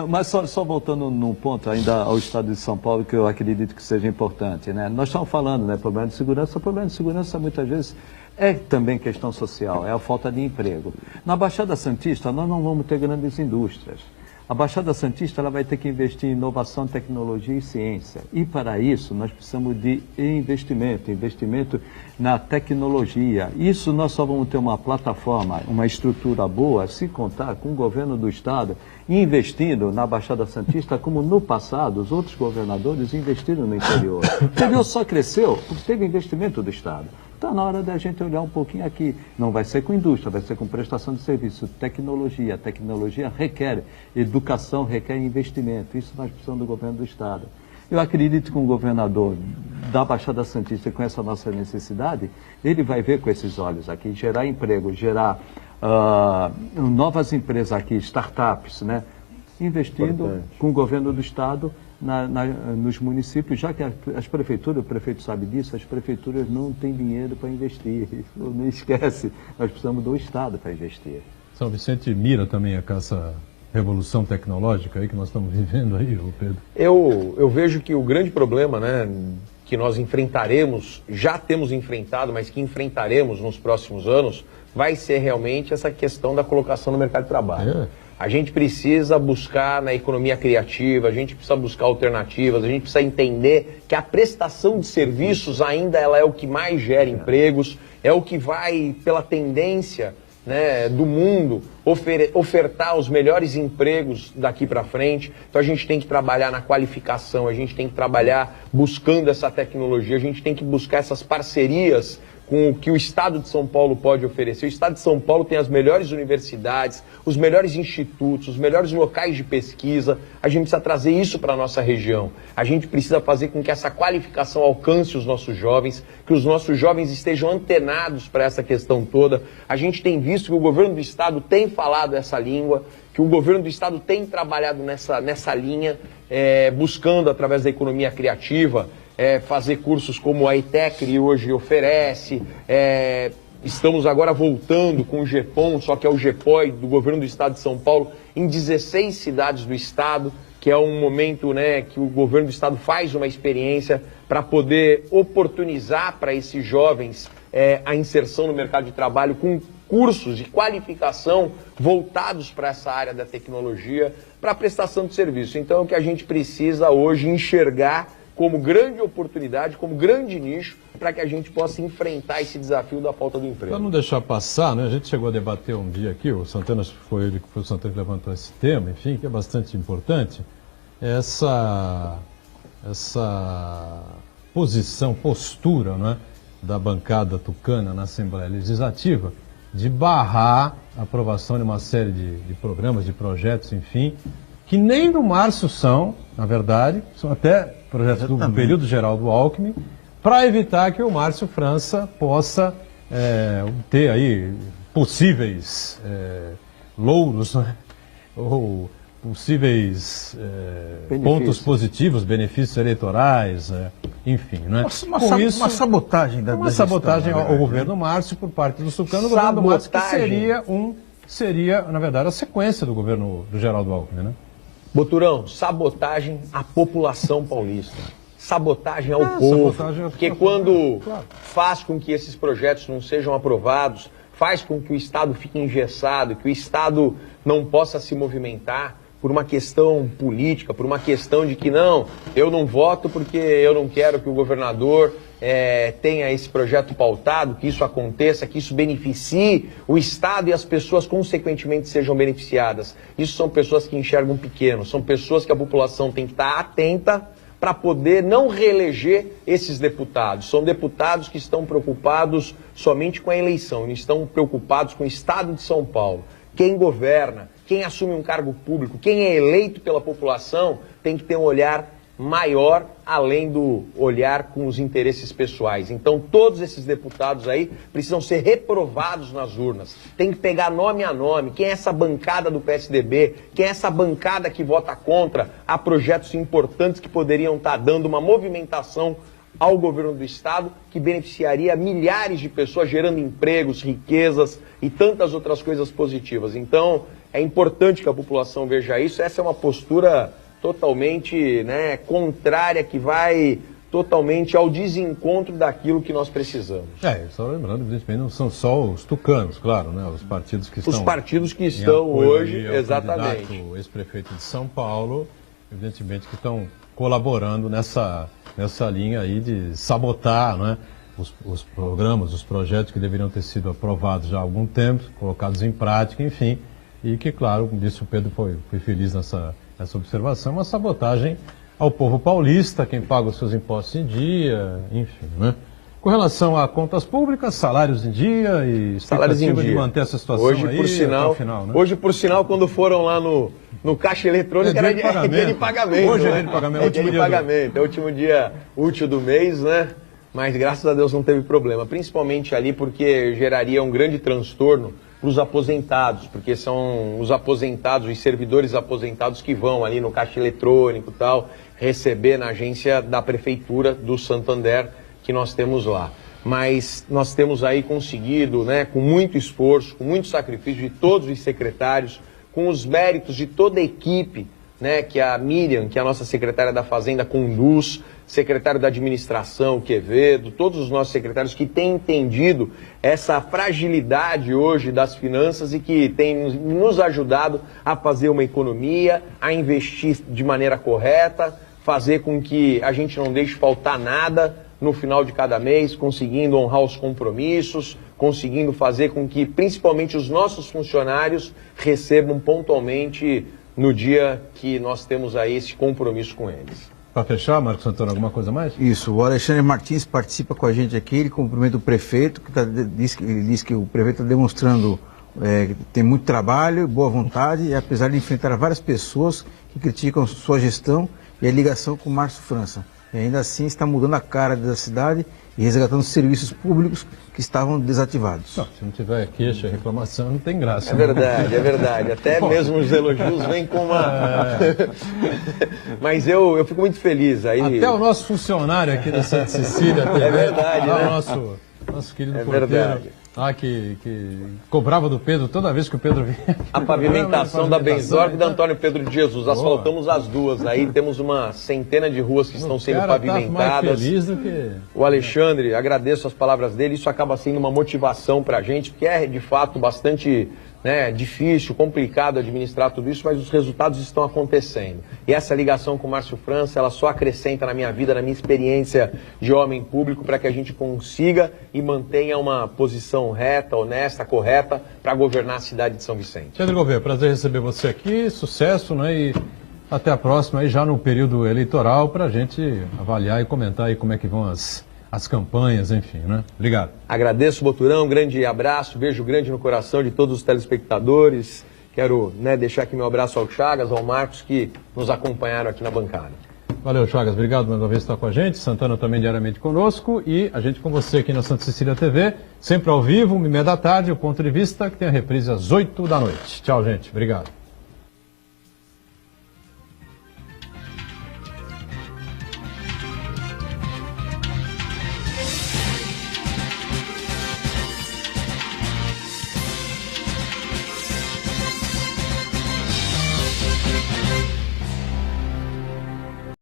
Mas só voltando num ponto ainda ao Estado de São Paulo, que eu acredito que seja importante, né? Nós estamos falando, né, problema de segurança. O problema de segurança muitas vezes é também questão social, é a falta de emprego. Na Baixada Santista, nós não vamos ter grandes indústrias. A Baixada Santista ela vai ter que investir em inovação, tecnologia e ciência. E para isso nós precisamos de investimento na tecnologia. Isso nós só vamos ter uma plataforma, uma estrutura boa, se contar com o governo do Estado investindo na Baixada Santista, como no passado os outros governadores investiram no interior. O interior só cresceu porque teve investimento do Estado. Está na hora da gente olhar um pouquinho aqui. Não vai ser com indústria, vai ser com prestação de serviço, tecnologia. A tecnologia requer educação, requer investimento. Isso nós precisamos do governo do Estado. Eu acredito que um governador da Baixada Santista, com essa nossa necessidade, ele vai ver com esses olhos aqui, gerar emprego, gerar novas empresas aqui, startups, né? Investindo com o governo do Estado nos municípios, já que as prefeituras, o prefeito sabe disso, as prefeituras não têm dinheiro para investir. Não esquece, nós precisamos do Estado para investir. São Vicente mira também com essa revolução tecnológica aí que nós estamos vivendo aí, ô Pedro. Eu vejo que o grande problema, né, que nós enfrentaremos, já temos enfrentado, mas que enfrentaremos nos próximos anos, vai ser realmente essa questão da colocação no mercado de trabalho. A gente precisa buscar na economia criativa, a gente precisa buscar alternativas, a gente precisa entender que a prestação de serviços ainda ela é o que mais gera empregos, é o que vai, pela tendência, né, do mundo, ofertar os melhores empregos daqui para frente. Então a gente tem que trabalhar na qualificação, a gente tem que trabalhar buscando essa tecnologia, a gente tem que buscar essas parcerias com o que o Estado de São Paulo pode oferecer. O Estado de São Paulo tem as melhores universidades, os melhores institutos, os melhores locais de pesquisa. A gente precisa trazer isso para a nossa região. A gente precisa fazer com que essa qualificação alcance os nossos jovens, que os nossos jovens estejam antenados para essa questão toda. A gente tem visto que o governo do Estado tem falado essa língua, que o governo do Estado tem trabalhado nessa linha, buscando, através da economia criativa, fazer cursos como a ITECRI hoje oferece. Estamos agora voltando com o GEPOM, só que é o GEPOI do governo do Estado de São Paulo, em 16 cidades do Estado, que é um momento, né, que o governo do Estado faz uma experiência para poder oportunizar para esses jovens a inserção no mercado de trabalho com cursos de qualificação voltados para essa área da tecnologia, para a prestação de serviço. Então, o que a gente precisa hoje enxergar como grande oportunidade, como grande nicho, para que a gente possa enfrentar esse desafio da falta do emprego. Para não deixar passar, né? A gente chegou a debater um dia aqui, o Santana, foi o Santana que levantou esse tema, enfim, que é bastante importante, essa postura, né, da bancada tucana na Assembleia Legislativa de barrar a aprovação de uma série de programas, de projetos, enfim, que nem do Márcio são, na verdade, são até projetos do período geral do Alckmin, para evitar que o Márcio França possa ter aí possíveis louros, né? Ou possíveis pontos positivos, benefícios eleitorais, enfim, né? Uma sabotagem da uma sabotagem ao governo Márcio por parte do Tucano, o governo do Márcio, que seria, na verdade, a sequência do governo do Geraldo Alckmin, né? Boturão, sabotagem à população paulista, sabotagem ao povo, porque quando faz com que esses projetos não sejam aprovados, faz com que o Estado fique engessado, que o Estado não possa se movimentar por uma questão política, por uma questão de que não, eu não voto porque eu não quero que o governador tenha esse projeto pautado, que isso aconteça, que isso beneficie o Estado e as pessoas consequentemente sejam beneficiadas. Isso são pessoas que enxergam pequeno, são pessoas que a população tem que estar atenta para poder não reeleger esses deputados. São deputados que estão preocupados somente com a eleição, não estão preocupados com o Estado de São Paulo. Quem governa, quem assume um cargo público, quem é eleito pela população, tem que ter um olhar maior, além do olhar com os interesses pessoais. Então, todos esses deputados aí precisam ser reprovados nas urnas. Tem que pegar nome a nome. Quem é essa bancada do PSDB? Quem é essa bancada que vota contra a projetos importantes que poderiam estar dando uma movimentação ao governo do Estado, que beneficiaria milhares de pessoas, gerando empregos, riquezas e tantas outras coisas positivas. Então, é importante que a população veja isso. Essa é uma postura totalmente, né, contrária, que vai totalmente ao desencontro daquilo que nós precisamos. Só lembrando, evidentemente, não são só os tucanos, claro, né, os partidos que estão... Os partidos que estão hoje, exatamente. O ex-prefeito de São Paulo, evidentemente, que estão colaborando nessa linha aí de sabotar, né, os programas, os projetos que deveriam ter sido aprovados já há algum tempo, colocados em prática, enfim, e que, claro, como disse o Pedro, foi feliz nessa observação, uma sabotagem ao povo paulista, quem paga os seus impostos em dia, enfim, né? Com relação a contas públicas, salários em dia e expectativa de manter essa situação hoje, aí por sinal, até o final, né? Hoje, por sinal, quando foram lá no caixa eletrônico, era dia de pagamento. Hoje né? é dia de pagamento, é dia de pagamento, é o último dia útil do mês, né? Mas graças a Deus não teve problema, principalmente ali porque geraria um grande transtorno para os aposentados, porque são os aposentados, os servidores aposentados que vão ali no caixa eletrônico e tal, receber na agência da Prefeitura do Santander que nós temos lá. Mas nós temos aí conseguido, né, com muito esforço, com muito sacrifício de todos os secretários, com os méritos de toda a equipe, né, que a Miriam, que é a nossa secretária da Fazenda, conduz, secretário da administração, o Quevedo, todos os nossos secretários que têm entendido essa fragilidade hoje das finanças e que têm nos ajudado a fazer uma economia, a investir de maneira correta, fazer com que a gente não deixe faltar nada no final de cada mês, conseguindo honrar os compromissos, conseguindo fazer com que principalmente os nossos funcionários recebam pontualmente no dia que nós temos aí esse compromisso com eles. Para fechar, Marcos Santana, alguma coisa mais? Isso, o Alexandre Martins participa com a gente aqui, ele cumprimenta o prefeito, que ele diz que o prefeito está demonstrando que tem muito trabalho, boa vontade, e apesar de enfrentar várias pessoas que criticam sua gestão e a ligação com o Márcio França. E ainda assim está mudando a cara da cidade e resgatando serviços públicos que estavam desativados. Não, se não tiver queixa e reclamação, não tem graça. É verdade, é verdade. Até mesmo os elogios vêm com uma... Mas eu fico muito feliz. Aí... Até o nosso funcionário aqui da Santa Cecília TV, é verdade, né? O nosso querido é porteiro, verdade. Que cobrava do Pedro toda vez que o Pedro vinha. A pavimentação da Benzorg e da Antônio Pedro de Jesus. Asfaltamos as duas. Aí temos uma centena de ruas que estão sendo pavimentadas. Mais feliz do que... O Alexandre, agradeço as palavras dele. Isso acaba sendo uma motivação para a gente, porque é de fato bastante difícil, complicado administrar tudo isso, mas os resultados estão acontecendo. E essa ligação com o Márcio França, ela só acrescenta na minha vida, na minha experiência de homem público, para que a gente consiga e mantenha uma posição reta, honesta, correta, para governar a cidade de São Vicente. Pedro Gouveia, prazer receber você aqui, sucesso, né? E até a próxima, aí já no período eleitoral, para a gente avaliar e comentar aí como é que vão as campanhas, enfim, né? Obrigado. Agradeço, Boturão, um grande abraço, beijo grande no coração de todos os telespectadores. Quero deixar aqui meu abraço ao Chagas, ao Marcos, que nos acompanharam aqui na bancada. Valeu, Chagas. Obrigado mais uma vez por estar com a gente. Santana também diariamente conosco. E a gente com você aqui na Santa Cecília TV, sempre ao vivo, 1h30 da tarde, o Ponto de Vista, que tem a reprise às 8 da noite. Tchau, gente. Obrigado.